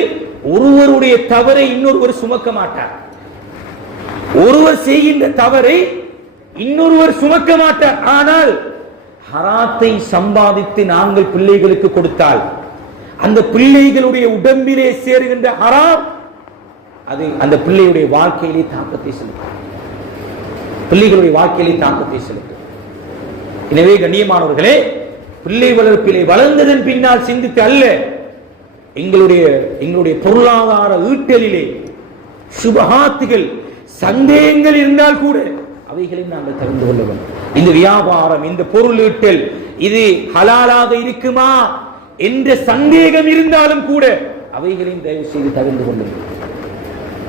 ஒருவருடைய தவறை இன்னொருவர் சுமக்க மாட்டார். ஒருவர் செய்கின்ற தவறை இன்னொருவர் சுமக்க மாட்டார். ஆனால் ஹராத்தை சம்பாதித்து நாங்கள் பிள்ளைகளுக்கு கொடுத்தால் அந்த பிள்ளைகளுடைய உடம்பிலே சேருகின்ற ஹராம் அது அந்த பிள்ளையுடைய வாழ்க்கையிலே தாக்கத்தை செலுத்தும். பிள்ளைகளுடைய வாழ்க்கையிலே தாக்கத்தை செலுத்தும். எனவே கண்ணியமானவர்களே, பிள்ளை வளர்ப்பிலே வளர்ந்ததன் பின்னால் சிந்தித்து அல்ல, எங்களுடைய பொருளாதார ஈட்டலிலே சுபஹாத்துகள் சந்தேகங்கள் இருந்தால் கூட அவைகளை நாங்கள் தெரிந்து கொள்ள வேண்டும். இந்த வியாபாரம், இந்த பொருள் ஈட்டல் இது ஹலாலாக இருக்குமா என்ற சந்தேகம் இருந்தாலும் கூட அவைகளையும் தயவு செய்து தவிர்த்து கொள்ளுங்கள்.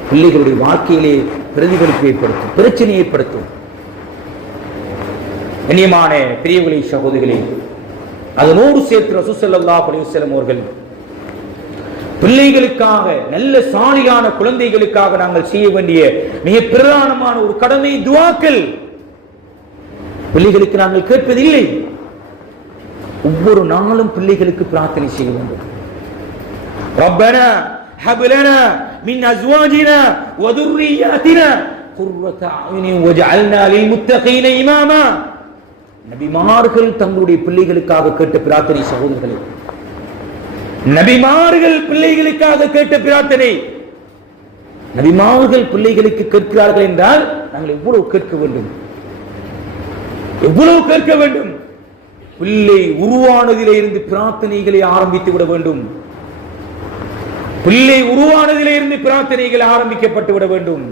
பிள்ளைகளுடைய வாழ்க்கையிலே பிரதிபலிப்பு ஏற்படுத்தும், பிரச்சனை ஏற்படுத்தும். கண்ணியமான பெரியவர்களே, சகோதரிகளே, அதனோடு சேர்த்து ரசூல் ஸல்லல்லாஹு அலைஹி வஸல்லம் அவர்கள் பிள்ளைகளுக்காக, நல்ல சாலிகான குழந்தைகளுக்காக நாங்கள் செய்ய வேண்டிய மிக பிரதானமான ஒரு கடமை துஆக்கள். பிள்ளைகளுக்கு நாங்கள் கேட்பதில்லை, ஒவ்வொரு நாளும் பிள்ளைகளுக்கு பிரார்த்தனை செய்ய வேண்டும். ரப்பனா ஹப் லனா மின் அஸ்வாஜினா வ துர்ரிய்யாத்தினா குர்ரத அயுனின் வஜஅல்னா லில் முத்தகீன இமாமா. நபிமார்கள் தங்களுடைய பிள்ளைகளுக்காக கேட்ட பிரார்த்தனை சகோதரர்களே, நபிமார்கள் பிள்ளைகளுக்காக கேட்ட பிரார்த்தனை. நபிமார்கள் பிள்ளைகளுக்கு கேட்கிறார்கள் என்றால் நாங்கள் எவ்வளவு கேட்க வேண்டும், எவ்வளவு கேட்க வேண்டும். பிள்ளை உருவானதிலே இருந்து பிரார்த்தனைகளை ஆரம்பித்து விட வேண்டும். பிள்ளை உருவானதிலே இருந்து பிரார்த்தனைகள் ஆரம்பிக்கப்பட்டு விட வேண்டும்.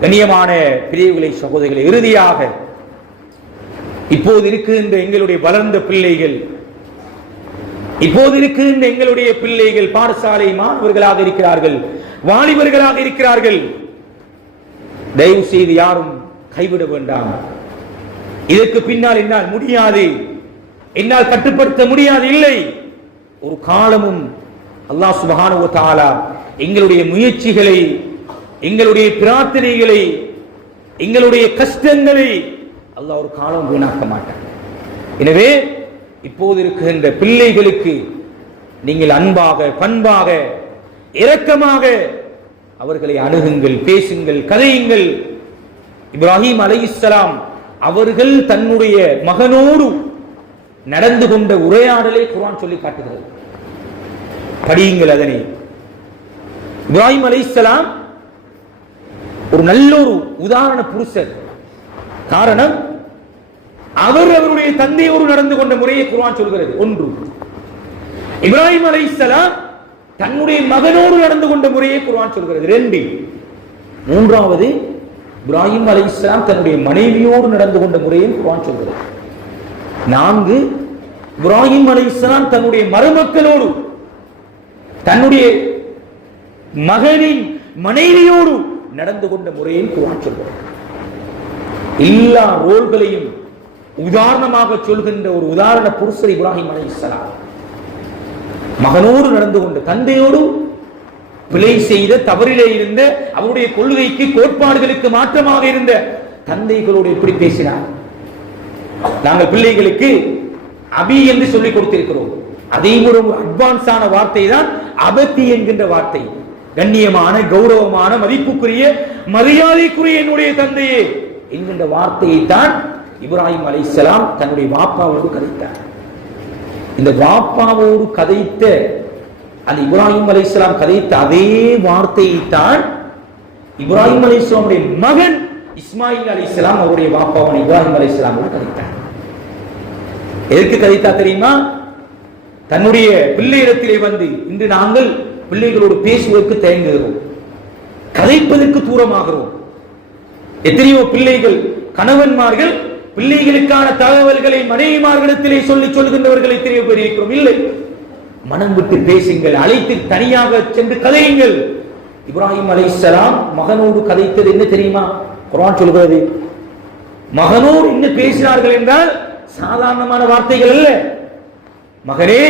கண்ணியமான பிரியவுகளை சகோதரிகளை, இறுதியாக இப்போது இருக்கின்ற எங்களுடைய வளர்ந்த பிள்ளைகள், இப்போது இருக்கின்ற எங்களுடைய பிள்ளைகள் பாடசாலை மாணவர்களாக இருக்கிறார்கள், வாலிபர்களாக இருக்கிறார்கள். தயவு செய்து யாரும் கைவிட வேண்டாம். இதற்கு பின்னால் என்னால் முடியாது, என்னால் கட்டுப்படுத்த முடியாது, இல்லை. ஒரு காலமும் அல்லாஹ் சுப்ஹானஹு வ தஆலா எங்களுடைய முயற்சிகளை, எங்களுடைய பிரார்த்தனைகளை, எங்களுடைய கஷ்டங்களை அல்லாஹ் ஒரு காலம் வீணாக்க மாட்டார். எனவே இப்போது இருக்கின்ற பிள்ளைகளுக்கு நீங்கள் அன்பாக, பண்பாக, இரக்கமாக அவர்களை அணுகுங்கள், பேசுங்கள், கதையுங்கள். இப்ராஹிம் அலைஹிஸ்ஸலாம் அவர்கள் தன்னுடைய மகனோடு நடந்து கொண்ட உரையாடலை குர்ஆன் சொல்லி காட்டுகிறது. படியுங்கள் அதனை. இப்ராஹிம் அலைஹிஸ்ஸலாம் ஒரு நல்ல ஒரு உதாரண புருஷர். காரணம், அவருடைய தந்தையோடு நடந்து கொண்ட முறையை குர்ஆன் சொல்கிறது. ஒன்று, இப்ராஹிம் அலைஹிஸ்ஸலாம் தன்னுடைய மகனோடு நடந்து கொண்ட முறையை குர்ஆன் சொல்கிறது. ரெண்டு, மூன்றாவது இப்ராஹிம் அலைஹிஸ்ஸலாம் தன்னுடைய மனைவியோடு நடந்து கொண்ட முறையை குர்ஆன் சொல்கிறது. நான்கு, இப்ராஹிம் அலைஹிஸ்ஸலாம் தன்னுடைய மருமக்களோடு, தன்னுடைய மகனின் மனைவியோடு நடந்து கொண்ட முறையை குர்ஆன் சொல்கிறது. எல்லா ரோல்களையும் உதாரணமாக சொல்கின்ற ஒரு உதாரண புருஷர் இப்ராஹிம் அலைஹிஸ்ஸலாம். மகனோடு நடந்து கொண்ட, தந்தையோடு பிழை செய்த, தவறிலே இருந்த, அவருடைய கொள்கைக்கு, கோட்பாடுகளுக்கு மாற்றமாக இருந்த தந்தைகளோடு எப்படி பேசினார். நாங்கள் பிள்ளைகளுக்கு அபி என்று சொல்லிக் கொடுத்திருக்கிறோம். அதே ஒரு அட்வான்ஸான வார்த்தை தான் அபத்தி என்கின்ற வார்த்தை. கண்ணியமான, கௌரவமான, மதிப்புக்குரிய, மரியாதைக்குரிய என்னுடைய தந்தையே என்கின்ற வார்த்தையை தான் இப்ராஹிம் அலைஹிஸ்ஸலாம் தன்னுடைய வாப்பாவோடு கதைத்தார். இந்த வாப்பாவோடு கதைத்த அந்த இப்ராஹிம் அலைஹிஸ்ஸலாம் கதைத்த அதே வார்த்தையை தான் இப்ராஹிம் அலைஹிஸ்ஸலாமுடைய மகன் இஸ்மாயில் அலைஹிஸ்ஸலாம் அவருடைய வாப்பாவான இப்ராஹிம் அலைஹிஸ்ஸலாமோடு கதைத்தார். எதற்கு கதைத்தா தெரியுமா? தன்னுடைய பிள்ளையிடத்திலே வந்து, இன்று நாங்கள் பிள்ளைகளோடு பேசுவதற்கு தயங்குகிறோம். கதைப்பதற்கு தூரமாகிறோம். எத்தனையோ பிள்ளைகள், கணவன்மார்கள் பிள்ளைகளுக்கான தகவல்களை மனைவிமார்களிடத்திலே சொல்லுகின்றவர்கள் எத்தனையோ பேர் இருக்கிறோம். இல்லை, மனம் விட்டு பேசுங்கள், அழைத்து தனியாக சென்று கதையுங்கள். இப்ராஹிம் அலைஹிஸ்ஸலாம் மகனோடு கதைத்தது என்ன தெரியுமா? குர்ஆன் சொல்கிறது, மகனோடு என்ன பேசினார்கள் என்றால் சாதாரணமான வார்த்தைகள் அல்ல. மகனே,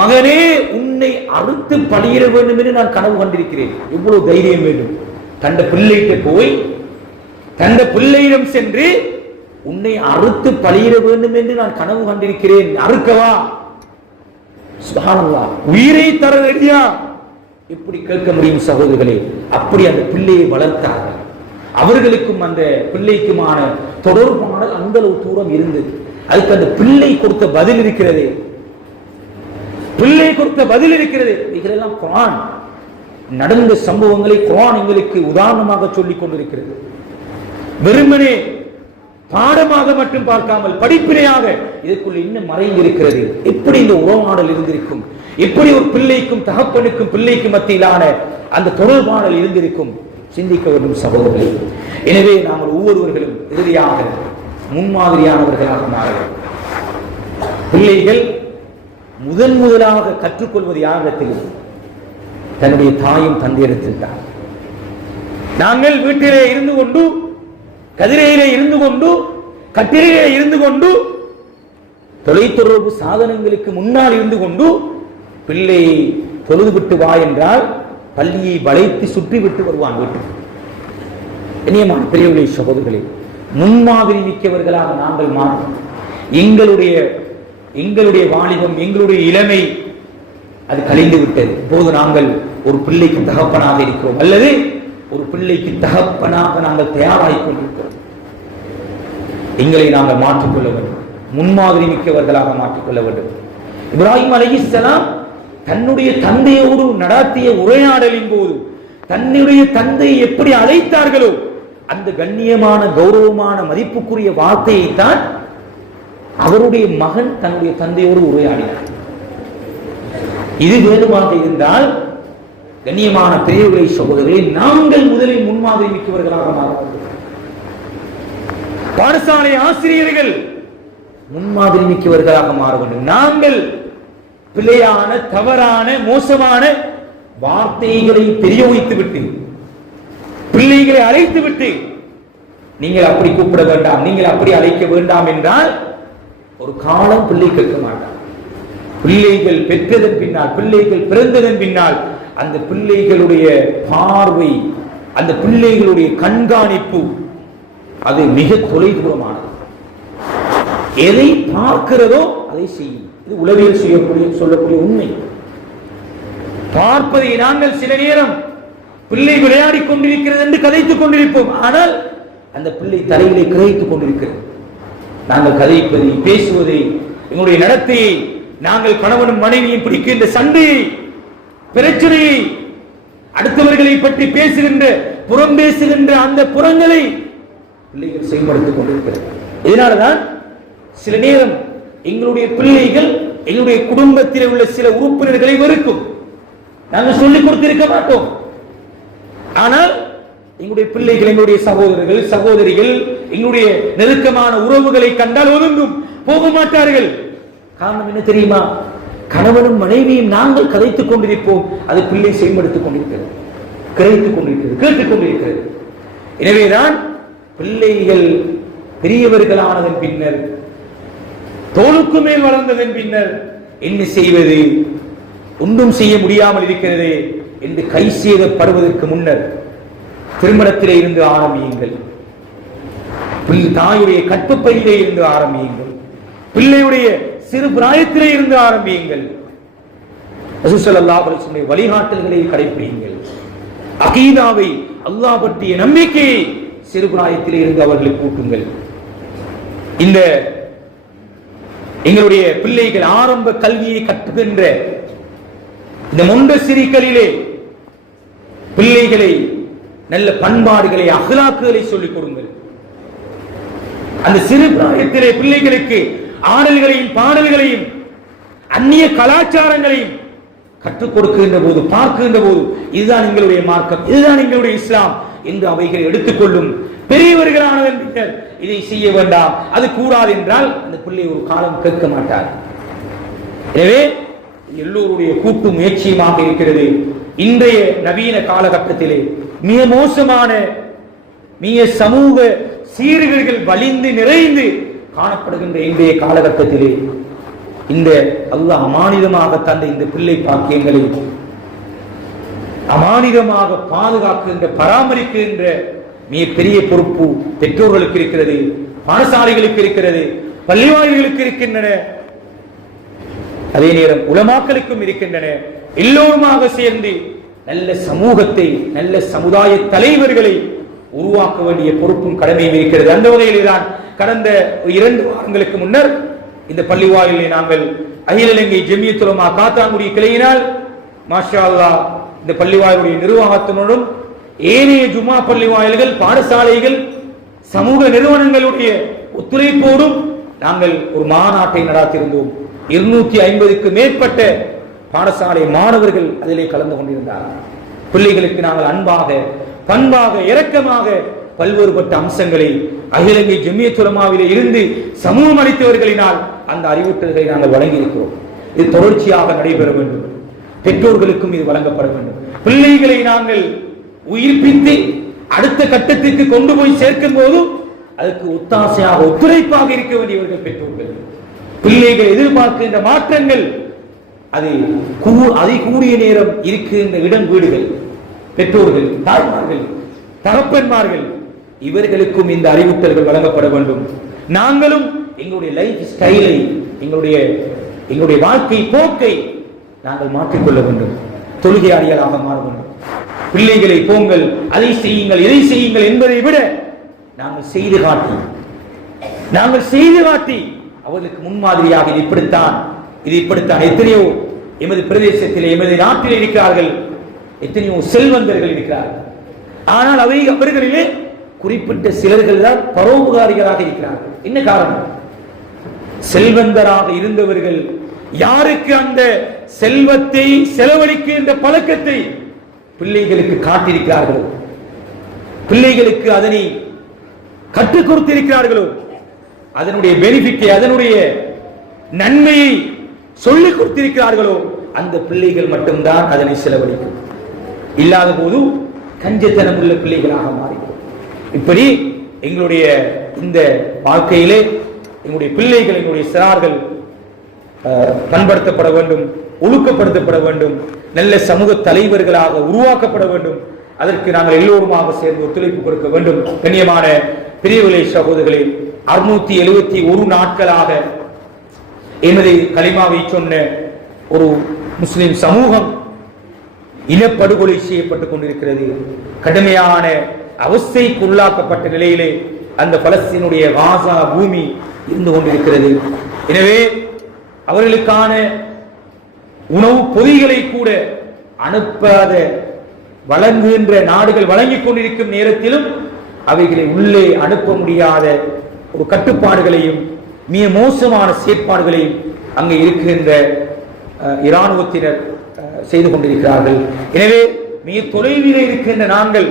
மகனே, உன்னை அறுத்து பலியிட வேண்டும் என்று நான் கனவு கண்டிருக்கிறேன். எவ்வளவு தைரியம் வேண்டும்! தந்த பிள்ளைக்கு போய் தந்த பிள்ளையிடம் சென்று உன்னை அறுத்து பலியிட வேண்டும் என்று நான் கனவு கண்டிருக்கிறேன், அறுக்கவா? சுப்ஹானல்லாஹ், உயிரை தர ரெடியா? எப்படி கேட்க முடியும் சகோதரர்களே? அப்படி அந்த பிள்ளையை வளர்த்தார்கள். அவர்களுக்கும் அந்த பிள்ளைக்குமான தொடர்பான அந்த அளவு தூரம் இருந்தது. அதுக்கு அந்த பிள்ளை கொடுத்த பதில் இருக்கிறது. பிள்ளை கொடுத்த பதில் இருக்கிறது. இதெல்லாம் குர்ஆன் நடந்த சம்பவங்களை குர்ஆன் எங்களுக்கு உதாரணமாக சொல்லிக் கொண்டிருக்கிறது. வெறுமனே பாடமாக மட்டும் பார்க்காமல் படிப்பினையாக இதற்குள்ள இன்னும் மறைந்திருக்கிறது. எப்படி இந்த உறவாடல் இருந்திருக்கும், எப்படி ஒரு பிள்ளைக்கும் தகப்பனுக்கும் பிள்ளைக்கும் மத்தியிலான அந்த தொடர்பாடல் இருந்திருக்கும், சிந்திக்க வேண்டும் சகோதரர்களே. எனவே நாங்கள் ஒவ்வொருவர்களும் இறுதியாக முன்மாதிரியானவர்களாக மாற வேண்டும். பிள்ளைகள் முதலாக கற்றுக்கொள்வது யாரிடத்தில்? தன்னுடைய தாயும் தந்தையிடத்தில் தான். நாங்கள் வீட்டிலே இருந்து கொண்டு, கதிரையிலே இருந்து கொண்டு, கட்டிலே இருந்து கொண்டு, தொலைத்தொடர்பு சாதனங்களுக்கு முன்னால் இருந்து கொண்டு பிள்ளையை தொழுது விட்டு வா என்றால் பள்ளியை வளைத்து சுற்றி விட்டு வருவான் வீட்டுக்கு. இனியமான பெரியவர்களே, சகோதரர்களே, முன்மாதிரி மிக்கவர்களாக நாங்கள் மாறோம். எங்களுடைய வாலிபம், எங்களுடைய இளமை அது கழிந்து விட்டது. இப்போது நாங்கள் ஒரு பிள்ளைக்கு தகப்பனாக இருக்கிறோம், அல்லது ஒரு பிள்ளைக்கு தகப்பனாக நாங்கள் தயாராகிக் கொண்டிருக்கிறோம். எங்களை நாங்கள் மாற்றிக்கொள்ள வேண்டும், முன்மாதிரி மிக்கவர்களாக மாற்றிக்கொள்ள வேண்டும். இப்ராஹிம் அலைஹிஸ்ஸலாம் தன்னுடைய தந்தையோடு நடாத்திய உரையாடலின் போது தன்னுடைய தந்தையை எப்படி அழைத்தார்களோ அந்த கண்ணியமான, கௌரவமான, மதிப்புக்குரிய வார்த்தையை தான் அவருடைய மகன் தன்னுடைய தந்தையோடு உரையாடினார். இது வேணுமாக இருந்தால் கண்ணியமான பெரியவர்களை, சகோதரர்களை, நாங்கள் முதலில் முன்மாதிரி மிக்கவர்களாக மாற வேண்டும். பாடசாலை ஆசிரியர்கள் முன்மாதிரி மிக்கவர்களாக மாற வேண்டும். நாங்கள் பிழையான, தவறான, மோசமான வார்த்தைகளை பிரயோகித்து விட்டு பிள்ளைகளை அழைத்து விட்டு நீங்கள் அப்படி கூப்பிட வேண்டாம், நீங்கள் அப்படி அழைக்க வேண்டாம் என்றால் ஒரு காலம் பிள்ளை கேட்க மாட்டார். பிள்ளைகள் பெற்றதன் பின்னால், பிள்ளைகள் பிறந்ததன் பின்னால் அந்த பிள்ளைகளுடைய பார்வை, அந்த பிள்ளைகளுடைய கண்காணிப்பு அது மிக தொலைதூரமானது. எதை பார்க்கிறதோ அதை செய்யும். இது உளவியல் சொல்லக்கூடிய உண்மை. பார்ப்பதை நாங்கள் சில நேரம் பிள்ளை விளையாடி கொண்டிருக்கிறது என்று கதைத்துக் கொண்டிருப்போம். ஆனால் அந்த பிள்ளை தலையிலே கிரகித்துக் கொண்டிருக்கிறது. நாங்கள் கதைப்பதை, பேசுவதை, எங்களுடைய நடத்தையை, நாங்கள் கணவனும் மனைவியும் பிடிக்கின்ற சண்டையை, பிரச்சனையை, அடுத்தவர்களை பற்றி பேசுகின்ற, புறம் பேசுகின்ற அந்த புறங்களை பிள்ளைகள் செயல்படுத்திக் கொண்டிருக்கிறது. இதனால்தான் சில நேரம் எங்களுடைய பிள்ளைகள் எங்களுடைய குடும்பத்தில் உள்ள சில உறுப்பினர்களை வெறுக்கும். நாங்கள் சொல்லிக் கொடுத்திருக்க மாட்டோம். ஆனால் எங்களுடைய பிள்ளைகள், எங்களுடைய சகோதரர்கள், சகோதரிகள், எங்களுடைய நெருக்கமான உறவுகளை கண்டால் ஒதுங்கும், போக மாட்டார்கள். காரணம் என்ன தெரியுமா? கணவனும் மனைவியும் நாங்கள் கதைத்துக் கொண்டிருப்போம், அது பிள்ளை செயல்படுத்திக் கொண்டிருக்கிறது, கிரகித்துக் கொண்டிருக்கிறது, கேட்டுக் கொண்டிருக்கிறது. எனவேதான் பிள்ளைகள் பெரியவர்களானதன் பின்னர், தோளுக்கு மேல் வளர்ந்ததன் பின்னர் என்ன செய்வது, ஒன்றும் செய்ய முடியாமல் இருக்கிறது என்று கை சேதப்படுவதற்கு முன்னர் திருமணத்திலே இருந்து ஆரம்பியுங்கள். தாயுடைய கற்பப்பையிலே இருந்து ஆரம்பியுங்கள். பிள்ளையுடைய சிறு பிராயத்திலே இருந்து ஆரம்பியுங்கள். ரசூல் ஸல்லல்லாஹு அலைஹி வஸல்லம் வழிகாட்டல்களை கடைபிடியுங்கள். அகீதாவை, அல்லாஹ் பற்றிய நம்பிக்கையை சிறு பிராயத்திலே இருந்து அவர்களுக்கு ஊட்டுங்கள். இந்த எங்களுடைய பிள்ளைகள் ஆரம்ப கல்வியை கற்றுகின்ற இந்த மொண்டசிரிகளிலே பிள்ளைகளை நல்ல பண்பாடுகளை, அஹ்லாக்குகளை சொல்லிக் கொடுங்கள். அந்த சிறு பிராயத்திலே பிள்ளைகளுக்கு ஆடல்களையும் பாடல்களையும் அந்நிய கலாச்சாரங்களையும் கற்றுக் கொடுக்கின்ற போது, பார்க்கின்ற போது, இதுதான் எங்களுடைய மார்க்கம், இதுதான் எங்களுடைய இஸ்லாம் என்று அவைகளை எடுத்துக்கொள்ளும் பெரியவர்களானவர்கள் இதை செய்ய வேண்டாம், அது கூடாது என்றால் அந்த பிள்ளை ஒரு காலம் கேட்க மாட்டார். எனவே எல்லோருடைய கூட்டு முயற்சியுமாக இருக்கிறது. இன்றைய நவீன காலகட்டத்திலே மிக மோசமான மிக சமூக சீர்கேடுகள் வலிந்து நிறைந்து காணப்படுகின்ற இன்றைய காலகட்டத்திலே இந்த அல்லாஹ் அமானிதமாக தந்த இந்த பிள்ளை பாக்கியங்களை அமானிதமாக பாதுகாக்கின்ற பராமரிக்கின்ற மிக பெரிய பொறுப்பு பெற்றோர்களுக்கு இருக்கிறது, பாடசாலைகளுக்கு இருக்கிறது, பள்ளிவாயில்களுக்கு இருக்கின்றன, அதே நேரம் உலமாக்களுக்கும் இருக்கின்றன. எல்லோருமாக சேர்ந்து நல்ல சமூகத்தை, நல்ல சமுதாய தலைவர்களை உருவாக்க வேண்டிய பொறுப்பும் கடமையும் இருக்கிறது. அந்த வகையில் தான் கடந்த 2 வாரங்களுக்கு முன்னர் இந்த பள்ளிவாயிலே நாங்கள் அகில இலங்கை ஜமியத்துல் உலமா காத்தான்குடி கிளையினால் மாஷா அல்லாஹ் இந்த பள்ளிவாயிலுடைய நிர்வாகத்தினரும் ஏனைய ஜும்மா பள்ளிவாயில்கள், பாடசாலைகள், சமூக நிறுவனங்களுடைய ஒத்துழைப்போடும் நாங்கள் ஒரு மாநாட்டை நடத்தியிருந்தோம். 250க்கு மேற்பட்ட பாடசாலை மாணவர்கள் அதிலே கலந்து கொண்டிருந்தார்கள். பிள்ளைகளுக்கு நாங்கள் அன்பாக, பண்பாக, இரக்கமாக பல்வேறுபட்ட அம்சங்களை அகில இலங்கை ஜமியத்துல் உலமாவிலே இருந்து சமூகம் அளித்தவர்களினால் அந்த அறிவுறுத்தல்களை நாங்கள் வழங்கி இருக்கிறோம். இது தொடர்ச்சியாக நடைபெற வேண்டும். பெற்றோர்களுக்கும் இது வழங்கப்பட வேண்டும். பிள்ளைகளை நாங்கள் உயிர்ப்பித்து அடுத்த கட்டத்திற்கு கொண்டு போய் சேர்க்கும் போது அதுக்கு ஒத்தாசையாக, ஒத்துழைப்பாக இருக்க வேண்டியவர்கள் பெற்றோர்கள். பிள்ளைகள் எதிர்பார்க்கின்ற மாற்றங்கள் அது கூடிய நேரம் இருக்கின்ற இடம் வீடுகள், பெற்றோர்கள், தாய்மார்கள், தகப்பன்மார்கள், இவர்களுக்கும் இந்த அறிவுறுத்தல்கள் வழங்கப்பட வேண்டும். நாங்களும் எங்களுடைய லைஃப் ஸ்டைலை, எங்களுடைய வாழ்க்கை போக்கை நாங்கள் மாற்றிக்கொள்ள வேண்டும். தொழுகையாளிகளாக மாற வேண்டும். பிள்ளைகளை போங்கள், அதை செய்யுங்கள், இதை செய்யுங்கள் என்பதை விட நாங்கள் செய்து காட்டி அவர்களுக்கு முன்மாதிரியாக இது இப்படித்தான் எத்தனையோ எமது பிரதேசத்திலே, எமது நாட்டில் இருக்கிறார்கள், எத்தனையோ செல்வந்தர்கள் இருக்கிறார்கள். ஆனால் அவர்களிலே குறிப்பிட்ட சிலர்கள் தான் பரோபகாரிகளாக இருக்கிறார்கள். என்ன காரணம்? செல்வந்தராக இருந்தவர்கள் யாருக்கு அந்த செல்வத்தை செலவழிக்கின்ற பழக்கத்தை பிள்ளைகளுக்கு காட்டியிருக்கிறார்களோ, பிள்ளைகளுக்கு அதனை கற்றுக் கொடுத்திருக்கிறார்களோ, அதனுடைய பெனிஃபிட்டை, அதனுடைய நன்மையை சொல்லிக் கொடுத்திருக்கிறார்களோ, அந்த பிள்ளைகள் மட்டும்தான் அதனை செலவழிக்கும். இல்லாத போது கஞ்சத்தனம் உள்ள பிள்ளைகளாக மாறிடும். இப்படி எங்களுடைய இந்த வாழ்க்கையிலே எங்களுடைய பிள்ளைகள், எங்களுடைய சிறார்கள் பண்படுத்தப்பட வேண்டும், ஒழுக்கப்படுத்தப்பட வேண்டும், நல்ல சமூக தலைவர்களாக உருவாக்கப்பட வேண்டும். அதற்கு நாங்கள் எல்லோருமாக சேர்ந்து ஒத்துழைப்பு கொடுக்க வேண்டும். கண்ணியமான பிரிவுகளை சகோதரர்களே, 671 நாட்களாக எமது கலிமாவை சொன்ன ஒரு முஸ்லிம் சமூகம் இனப்படுகொலை செய்யப்பட்டுக் கொண்டிருக்கிறது. கடுமையான அவஸ்தைக்கு உள்ளாக்கப்பட்ட நிலையிலே அந்த பலஸ்தீனுடைய காசா பூமி இருந்து கொண்டிருக்கிறது. எனவே அவர்களுக்கான உணவு பொதிகளை கூட அனுப்பாத வழங்குகின்ற நாடுகள் வழங்கிக் கொண்டிருக்கும் நேரத்திலும் அவைகளை உள்ளே அனுப்ப முடியாத ஒரு கட்டுப்பாடுகளையும் மிக மோசமான செயற்பாடுகளையும் அங்கே இருக்கின்ற இராணுவத்தினர் செய்து கொண்டிருக்கிறார்கள். எனவே மிக தொலைவில் இருக்கின்ற நாங்கள்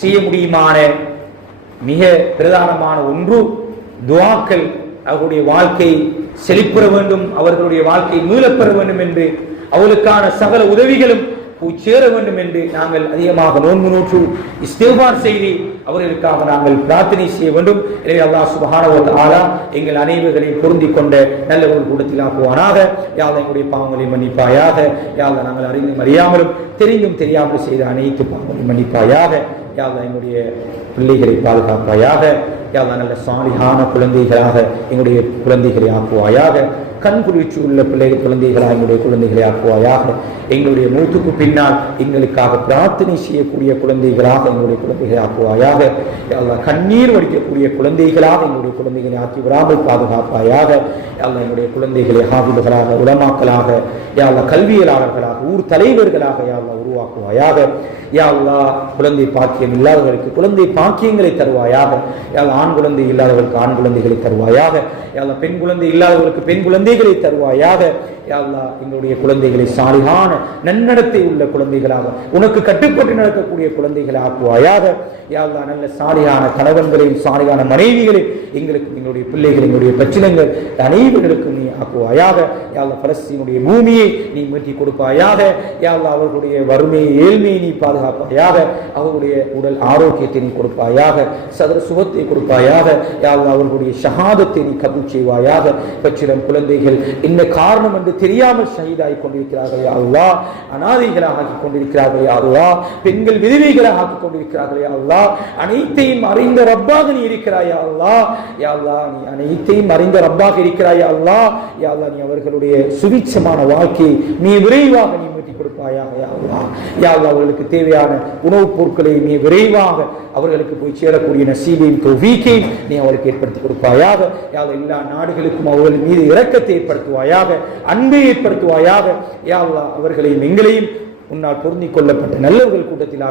செய்ய முடியுமான மிக பிரதானமான ஒன்று துஆக்கள். அவர்களுடைய வாழ்க்கை செழிப்புற வேண்டும், அவர்களுடைய வாழ்க்கை மீளப்பெற வேண்டும் என்று, அவர்களுக்கான சகல உதவிகளும் சேர வேண்டும் என்று நாங்கள் அதிகமாக நோன்பு நோற்று இஸ்திக்பார் செய்து அவர்களுக்காக நாங்கள் பிரார்த்தனை செய்ய வேண்டும். எனவே அல்லாஹ் சுப்ஹானஹு வ தஆலா எங்கள் அனைவர்களையும் பொருந்திக் கொண்ட நல்ல ஒரு கூட்டத்தில் ஆக்குவானாக. யா அல்லாஹ் எங்களுடைய பாவங்களை மன்னிப்பாயாக. யா அல்லாஹ் நாங்கள் அறிந்தும் அறியாமலும் தெரிந்தும் தெரியாமல் செய்த அனைத்து பாவங்களை மன்னிப்பாயாக. யா அல்லாஹ் எங்களுடைய பிள்ளைகளை பாதுகாப்பாயாக. யா அல்லாஹ் நல்ல சாலிஹான குழந்தைகளாக எங்களுடைய குழந்தைகளை ஆக்குவாயாக. கண்குளிர்ச்சி உள்ள குழந்தைகளாக எங்களுடைய குழந்தைகளை ஆக்குவாயாக. எங்களுடைய மூத்துக்கு பின்னால் எங்களுக்காக பிரார்த்தனை செய்யக்கூடிய குழந்தைகளாக எங்களுடைய குழந்தைகளை ஆக்குவாயாக. கண்ணீர் வடிக்கக்கூடிய குழந்தைகளாக எங்களுடைய குழந்தைகளை ஆக்கி விடாமல் பாதுகாப்பாயாக. எங்களுடைய குழந்தைகளை ஹாஃபிதுகளாக, உலமாக்களாக, கல்வியலாளர்களாக, ஊர் தலைவர்களாக உருவாக்குவாயாக. யா அல்லாஹ் குழந்தை பாக்கியம் இல்லாதவர்களுக்கு குழந்தை பாக்கியங்களை தருவாயாக. ஆண் குழந்தை இல்லாதவர்களுக்கு ஆண் குழந்தைகளை தருவாயாக. பெண் குழந்தை இல்லாதவர்களுக்கு பெண் குழந்தை குழந்தைகளை தருவாயாக. யா அல்லாஹ் எங்களுடைய குழந்தைகளை சாலிகான நன்னடத்தை உள்ள குழந்தைகளாக, உனக்கு கட்டுப்பட்டு நடக்கக்கூடிய குழந்தைகளை ஆக்குவாயாக. யா அல்லாஹ் நல்ல சாலிகான கணவன்களையும் சாலிகான மனைவிகளையும் எங்களுக்கு, எங்களுடைய பிள்ளைகள், எங்களுடைய பச்சிலங்கள் அனைவர்களுக்கும் நீ ஆக்குவாயாக. யா அல்லாஹ் பலஸ்தீனுடைய பூமியை நீ மீட்டி கொடுப்பாயாக. யா அல்லாஹ் அவர்களுடைய வறுமையை ஏழ்மையை நீ பாதுகாப்பாயாக. அவர்களுடைய உடல் ஆரோக்கியத்தை நீ கொடுப்பாயாக, சதர சுகத்தை கொடுப்பாயாக. யா அல்லாஹ் அவர்களுடைய ஷஹாதத்தை நீ கபூல் செய்வாயாக. பச்சிலம் குழந்தைகள் என்ன காரணம் என்று தெரியாமல் ஷஹீதாகி கொண்டிருக்கிறார்கள் யா அல்லாஹ், அனாதைகளாக ஆக்கிக் கொண்டிருக்கிறார்கள் யா அல்லாஹ், பெண்கள் விதவைகளாக ஆக்கிக் கொண்டிருக்கிறார்கள் யா அல்லாஹ். அனைத்தையும் அறிந்த ரப்பாக நீ இருக்கிறாய் யா அல்லாஹ். யா அல்லாஹ் நீ அனைத்தையும் அறிந்த ரப்பாக இருக்கிறாய் யா அல்லாஹ். யா அல்லாஹ் நீ அவர்களுடைய சுவிட்சமான வாழ்க்கையை நீ விரைவாக நீ மீட்டி கொடுப்பாயாக யா அல்லாஹ். யா அல்லாஹ் அவர்களுக்கு தேவையான உணவுப் பொருட்களை நீ விரைவாக அவர்களுக்கு போய் சேரக்கூடிய நசீபையும் தௌஃபீக்கையும் நீ அவர்களுக்கு ஏற்படுத்தி கொடுப்பாயாக. யா அல்லாஹ் எல்லா நாடுகளுக்கும் அவர்கள் மீது இரக்கத்தை ஏற்படுத்துவாயாக, அன்பை ஏற்படுத்துவாயாக. யா அல்லாஹ் அவர்களையும் எங்களையும் உன்னால் பொருந்திக் கொள்ளப்பட்ட நல்லவர்கள் கூட்டத்தில்